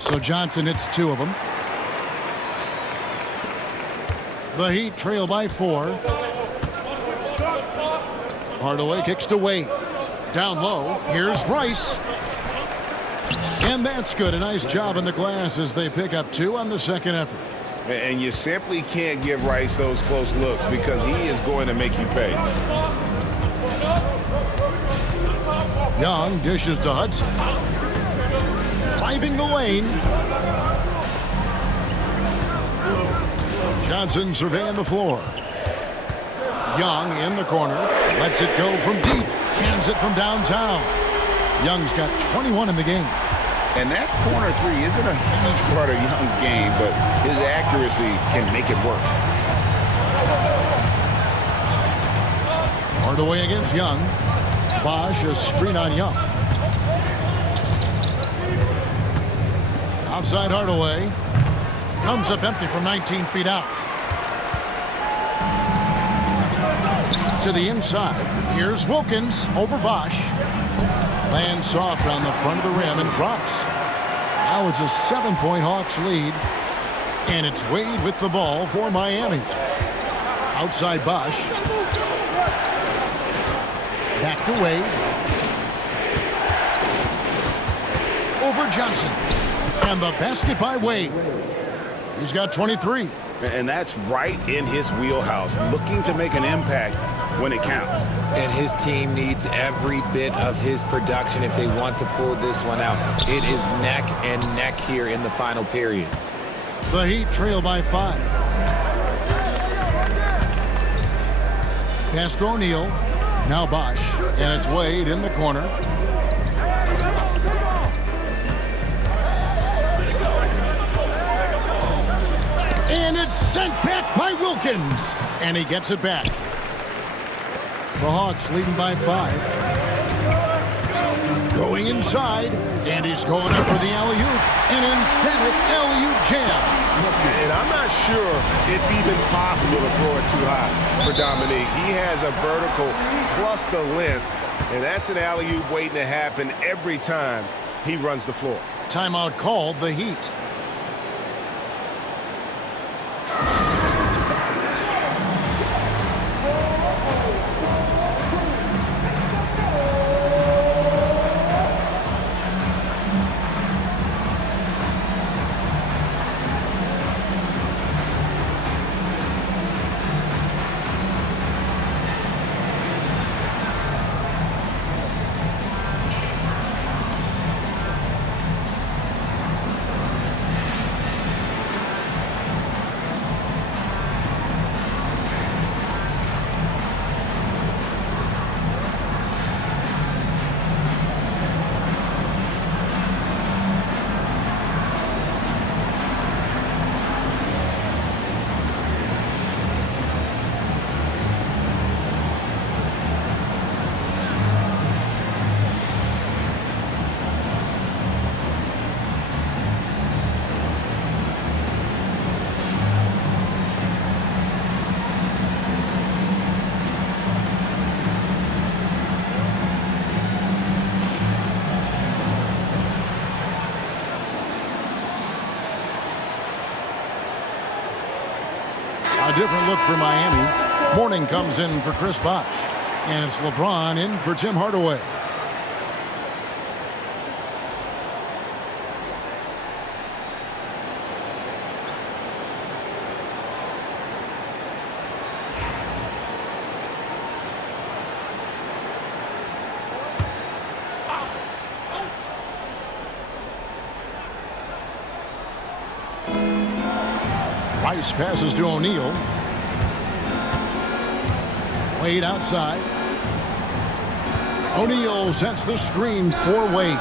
So Johnson hits 2 of them. The Heat trail by 4. Hardaway kicks to Wade. Down low. Here's Rice. And that's good. A nice job in the glass as they pick up 2 on the second effort. And you simply can't give Rice those close looks because he is going to make you pay. Young dishes to Hudson. Driving the lane. Johnson surveying the floor. Young in the corner. Lets it go from deep. Cans it from downtown. Young's got 21 in the game. And that corner 3 isn't a huge part of Young's game, but his accuracy can make it work. Hardaway against Young. Bosch a screen on Young. Outside Hardaway. Comes up empty from 19 feet out. To the inside. Here's Wilkins over Bosch. Lands soft on the front of the rim and drops. Now it's a 7-point Hawks lead. And it's Wade with the ball for Miami. Outside Bosch. Back to Wade. Over Johnson. And the basket by Wade. He's got 23. And that's right in his wheelhouse, looking to make an impact when it counts. And his team needs every bit of his production if they want to pull this one out. It is neck and neck here in the final period. The Heat trail by 5. Pass to O'Neal. Now Bosch. And it's Wade in the corner. And it's sent back by Wilkins. And he gets it back. The Hawks leading by 5. Going inside. And he's going up for the alley-oop. An emphatic alley-oop jam. And I'm not sure it's even possible to throw it too high for Dominique. He has a vertical plus the length. And that's an alley-oop waiting to happen every time he runs the floor. Timeout called, the Heat. different look for Miami. Mourning comes in for Chris Bosh. And it's LeBron in for Tim Hardaway. Rice passes to O'Neal. Wade outside. O'Neal sets the screen for Wade.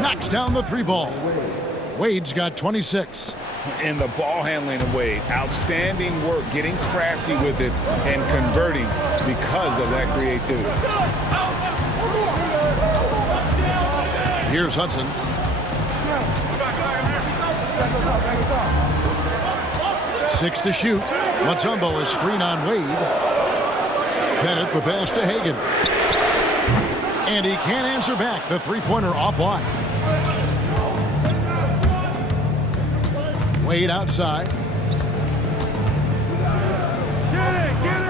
Knocks down the three ball. Wade's got 26. And the ball handling of Wade. Outstanding work getting crafty with it and converting because of that creativity. Here's Hudson. Six to shoot. Mutombo is screen on Wade. Pettit the pass to Hagan. And he can't answer back. The three-pointer offline. Wade outside.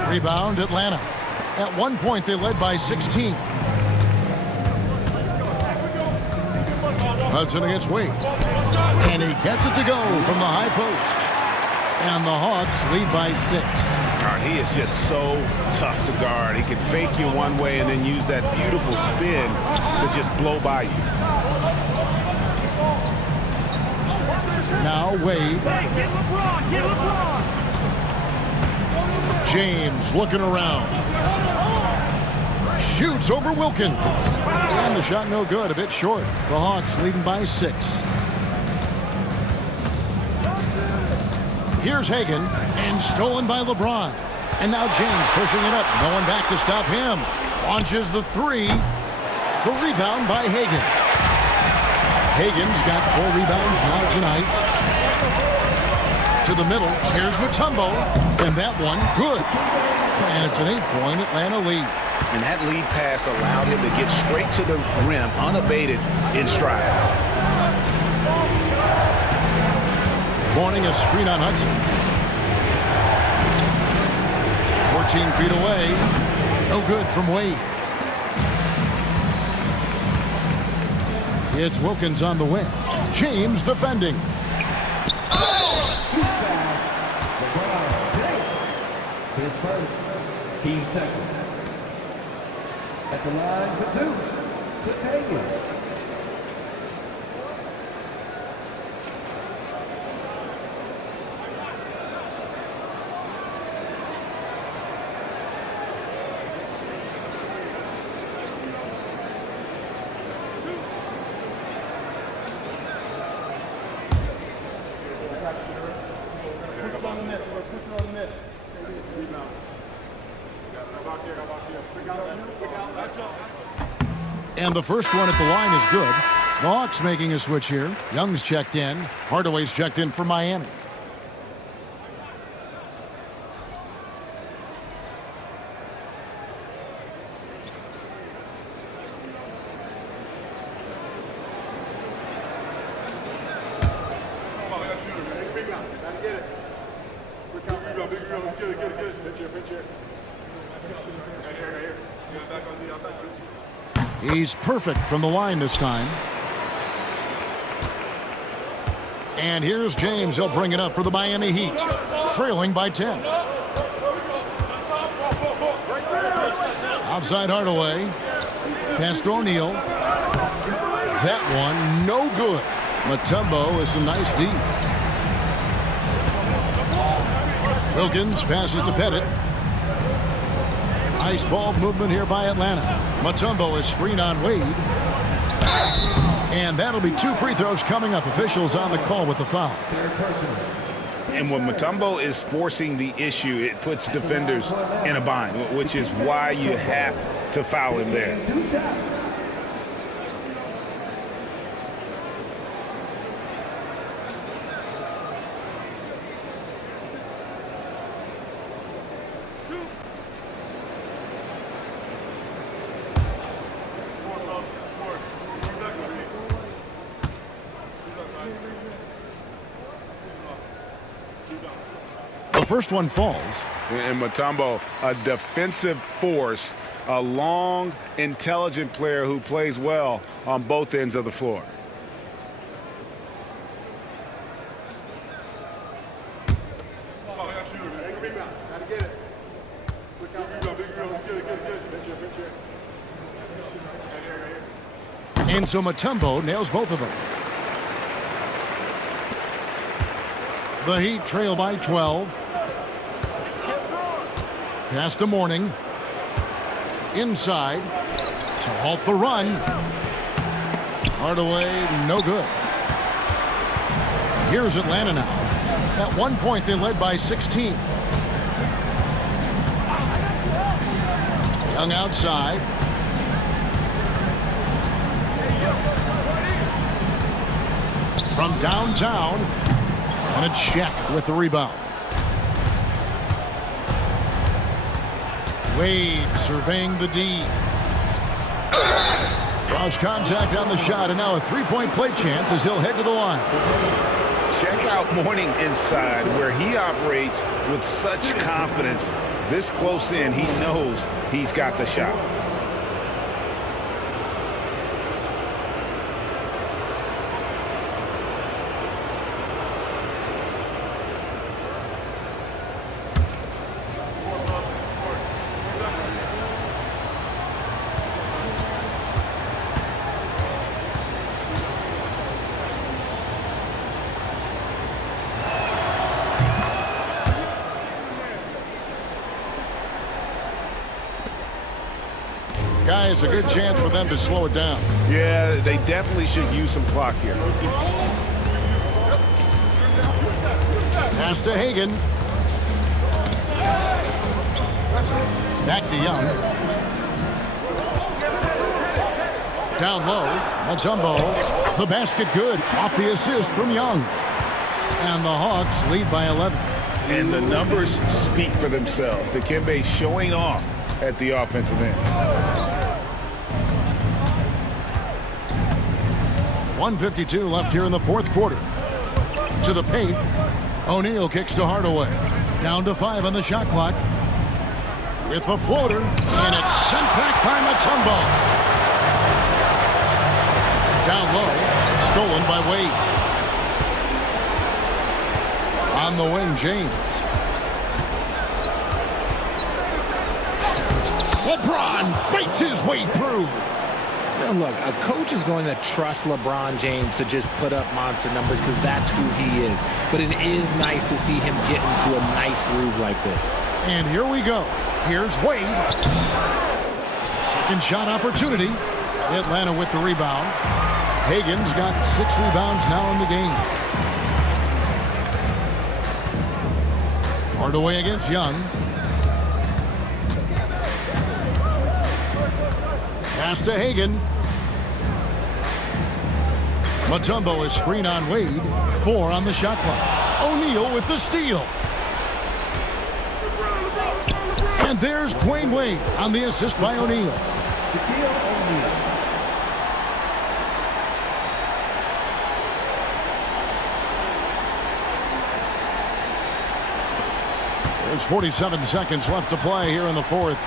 Rebound Atlanta. At one point they led by 16. Hudson against Wade. And he gets it to go from the high post. And the Hawks lead by 6. He is just so tough to guard. He can fake you one way and then use that beautiful spin to just blow by you. Now Wade. James looking around. Shoots over Wilkins. And the shot no good, a bit short. The Hawks leading by 6. Here's Hagan, and stolen by LeBron. And now James pushing it up. No one back to stop him. Launches the three. The rebound by Hagan. Hagan's got 4 rebounds now tonight. To the middle. Here's Mutombo. And that one, good. And it's an 8-point Atlanta lead. And that lead pass allowed him to get straight to the rim, unabated, in stride. Mourning a screen on Hudson. 14 feet away. No good from Wade. It's Wilkins on the wing. James defending. His first, team second. At the line for 2, to Hagan. And the first one at the line is good. The Hawks making a switch here. Young's checked in. Hardaway's checked in for Miami. He's perfect from the line this time. And here's James. He'll bring it up for the Miami Heat. Trailing by 10. Outside Hardaway. Pass to O'Neal. That one, no good. Mutombo with some nice D. Wilkins passes to Pettit. Nice ball movement here by Atlanta. Mutombo is screen on Wade. And that'll be 2 free throws coming up. Officials on the call with the foul. And when Mutombo is forcing the issue, it puts defenders in a bind, which is why you have to foul him there. first one falls. And Mutombo, a defensive force, a long, intelligent player who plays well on both ends of the floor. And so Mutombo nails both of them. The Heat trail by 12. Pass to Mourning. Inside to halt the run. Hardaway, no good. Here's Atlanta now. At one point, they led by 16. Young outside. From downtown, and it's Shaq with the rebound. Wade surveying the D. Draws contact on the shot, and now a three-point play chance as he'll head to the line. Check out Mourning inside, where he operates with such confidence. This close in, he knows he's got the shot. Guys, a good chance for them to slow it down. Yeah, they definitely should use some clock here. Pass to Hagan. Back to Young. Down low, Mutombo. The basket good. Off the assist from Young. And the Hawks lead by 11. And the numbers speak for themselves. Dikembe showing off at the offensive end. 1:52 left here in the fourth quarter. To the paint. O'Neal kicks to Hardaway. Down to 5 on the shot clock. With the floater. And it's sent back by Mutombo. Down low. Stolen by Wade. On the wing, James. LeBron fights his way through. Now look, a coach is going to trust LeBron James to just put up monster numbers because that's who he is. But it is nice to see him get into a nice groove like this. And here we go. Here's Wade. Second shot opportunity. Atlanta with the rebound. Hagan's got 6 rebounds now in the game. Hardaway against Young. Pass to Hagan. Mutombo is screen on Wade. 4 on the shot clock. O'Neal with the steal. And there's Dwayne Wade on the assist by O'Neal. There's 47 seconds left to play here in the fourth.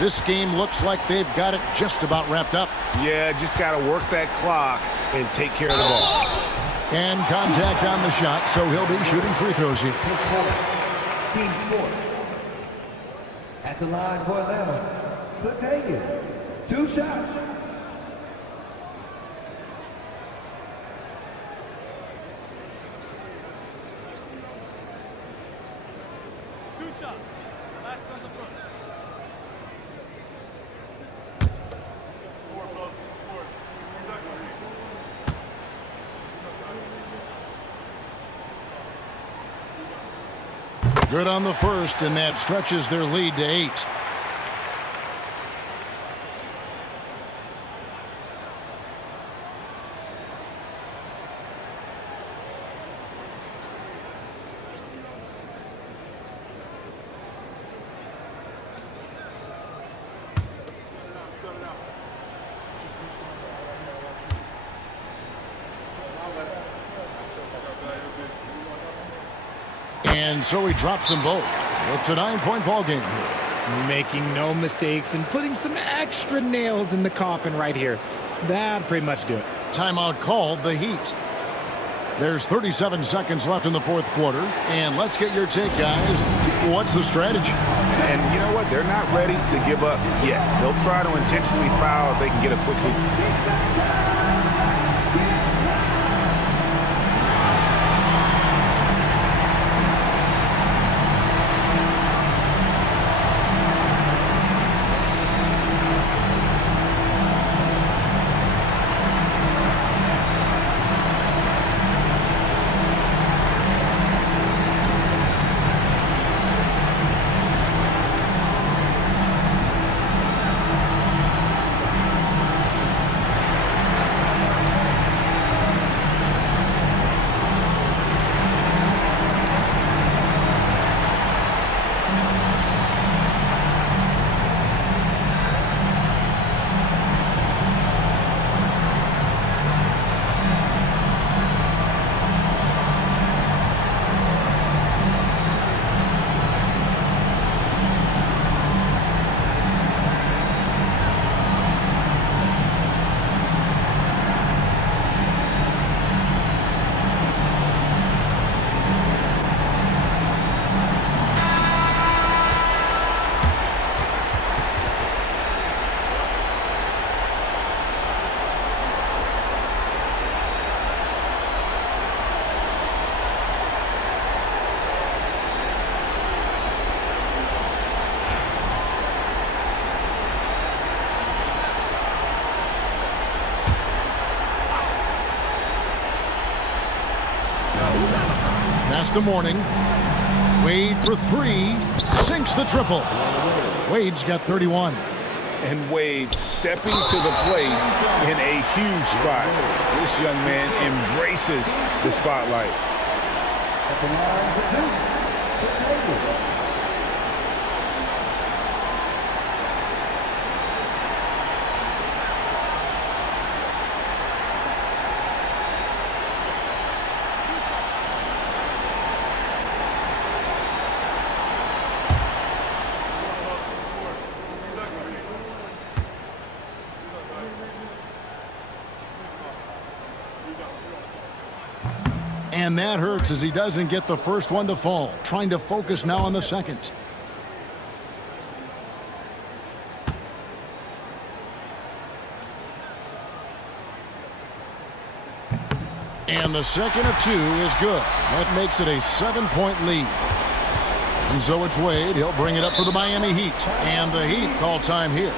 This game looks like they've got it just about wrapped up. Yeah, just got to work that clock and take care of the ball. And contact on the shot, so he'll be shooting free throws here. Team sport. At the line for Atlanta, Cliff Hagan. 2 shots. Last on the first. Good on the first, and that stretches their lead to 8. And so he drops them both. It's a 9-point ball game here. Making no mistakes and putting some extra nails in the coffin right here. That'd pretty much do it. Timeout called, the Heat. There's 37 seconds left in the fourth quarter. And let's get your take, guys. What's the strategy? And you know what? They're not ready to give up yet. They'll try to intentionally foul if they can get a quick hoop. Pass to Mourning. Wade for three. Sinks the triple. Wade's got 31. And Wade stepping to the plate in a huge spot. This young man embraces the spotlight. At the line for two, Cliff Hagan. And that hurts as he doesn't get the first one to fall. Trying to focus now on the second. And the second of two is good. That makes it a 7-point lead. And so it's Wade. He'll bring it up for the Miami Heat. And the Heat call time here.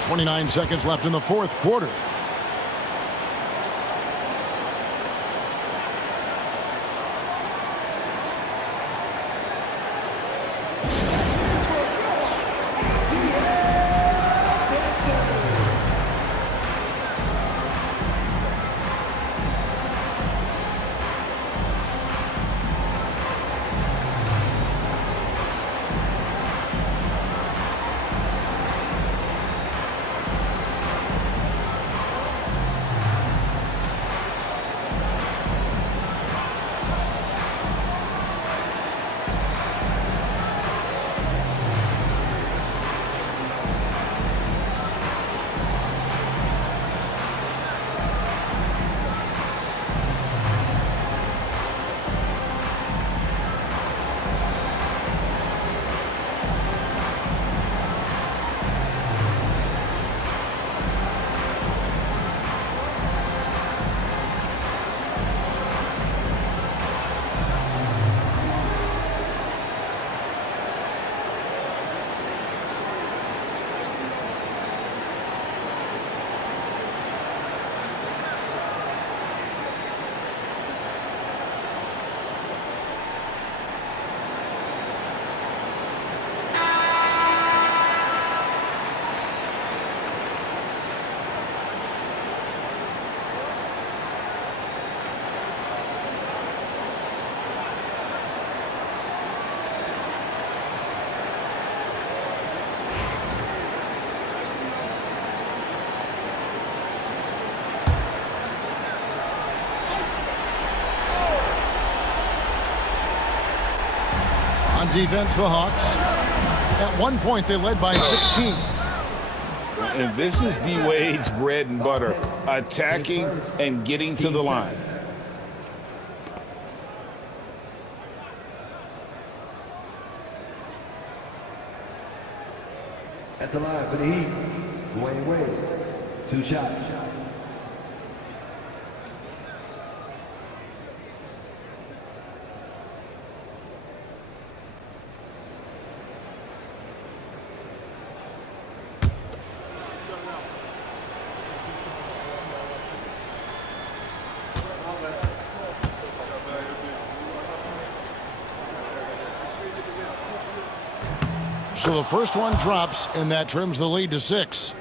29 seconds left in the fourth quarter. On defense, the Hawks. At one point, they led by 16. And this is D-Wade's bread and butter, attacking and getting to the line. At the line for the Heat, Dwayne Wade. 2 shots. So the first one drops, and that trims the lead to 6.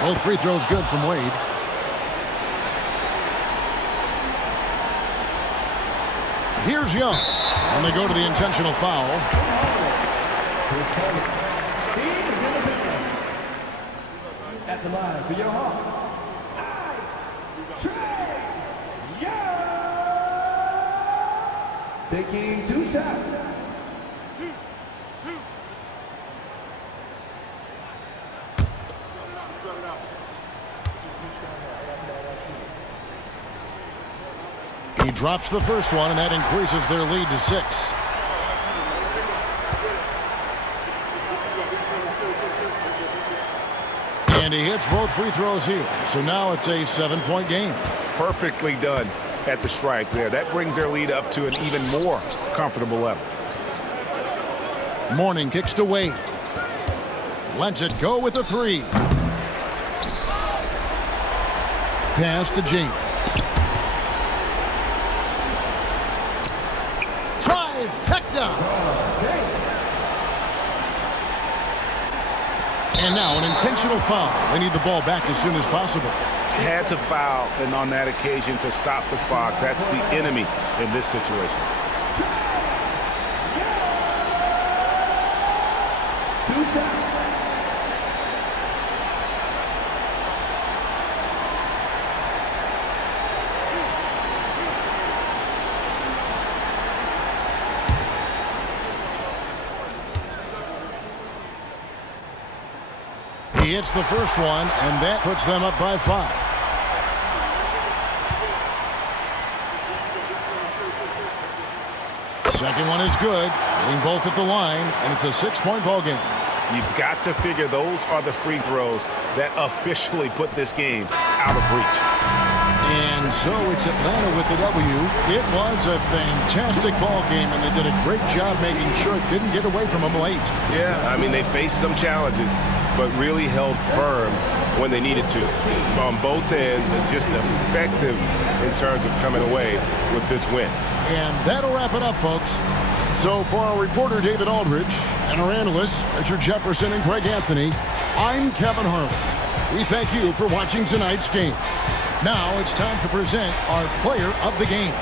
Both free throws good from Wade. Here's Young. And they go to the intentional foul. At the line for your Hawks, Trae Young. Taking 2 shots. He drops the first one, and that increases their lead to 6. And he hits both free throws here. So now it's a 7-point game. Perfectly done at the stripe there. That brings their lead up to an even more comfortable level. Mourning kicks to Wade. Lets it go with a 3. Pass to James. Trifecta. And now an intentional foul. They need the ball back as soon as possible. Had to foul, and on that occasion to stop the clock. That's the enemy in this situation. 2 shots. He hits the first one, and that puts them up by 5. Second one is good, hitting both at the line, and it's a 6-point ball game. You've got to figure those are the free throws that officially put this game out of reach. And so it's Atlanta with the W. It was a fantastic ball game, and they did a great job making sure it didn't get away from them late. Yeah, I mean, they faced some challenges, but really held firm when they needed to. On both ends, and just effective in terms of coming away with this win. And that'll wrap it up, folks. So for our reporter, David Aldridge, and our analysts, Richard Jefferson and Greg Anthony, I'm Kevin Harlan. We thank you for watching tonight's game. Now it's time to present our player of the game.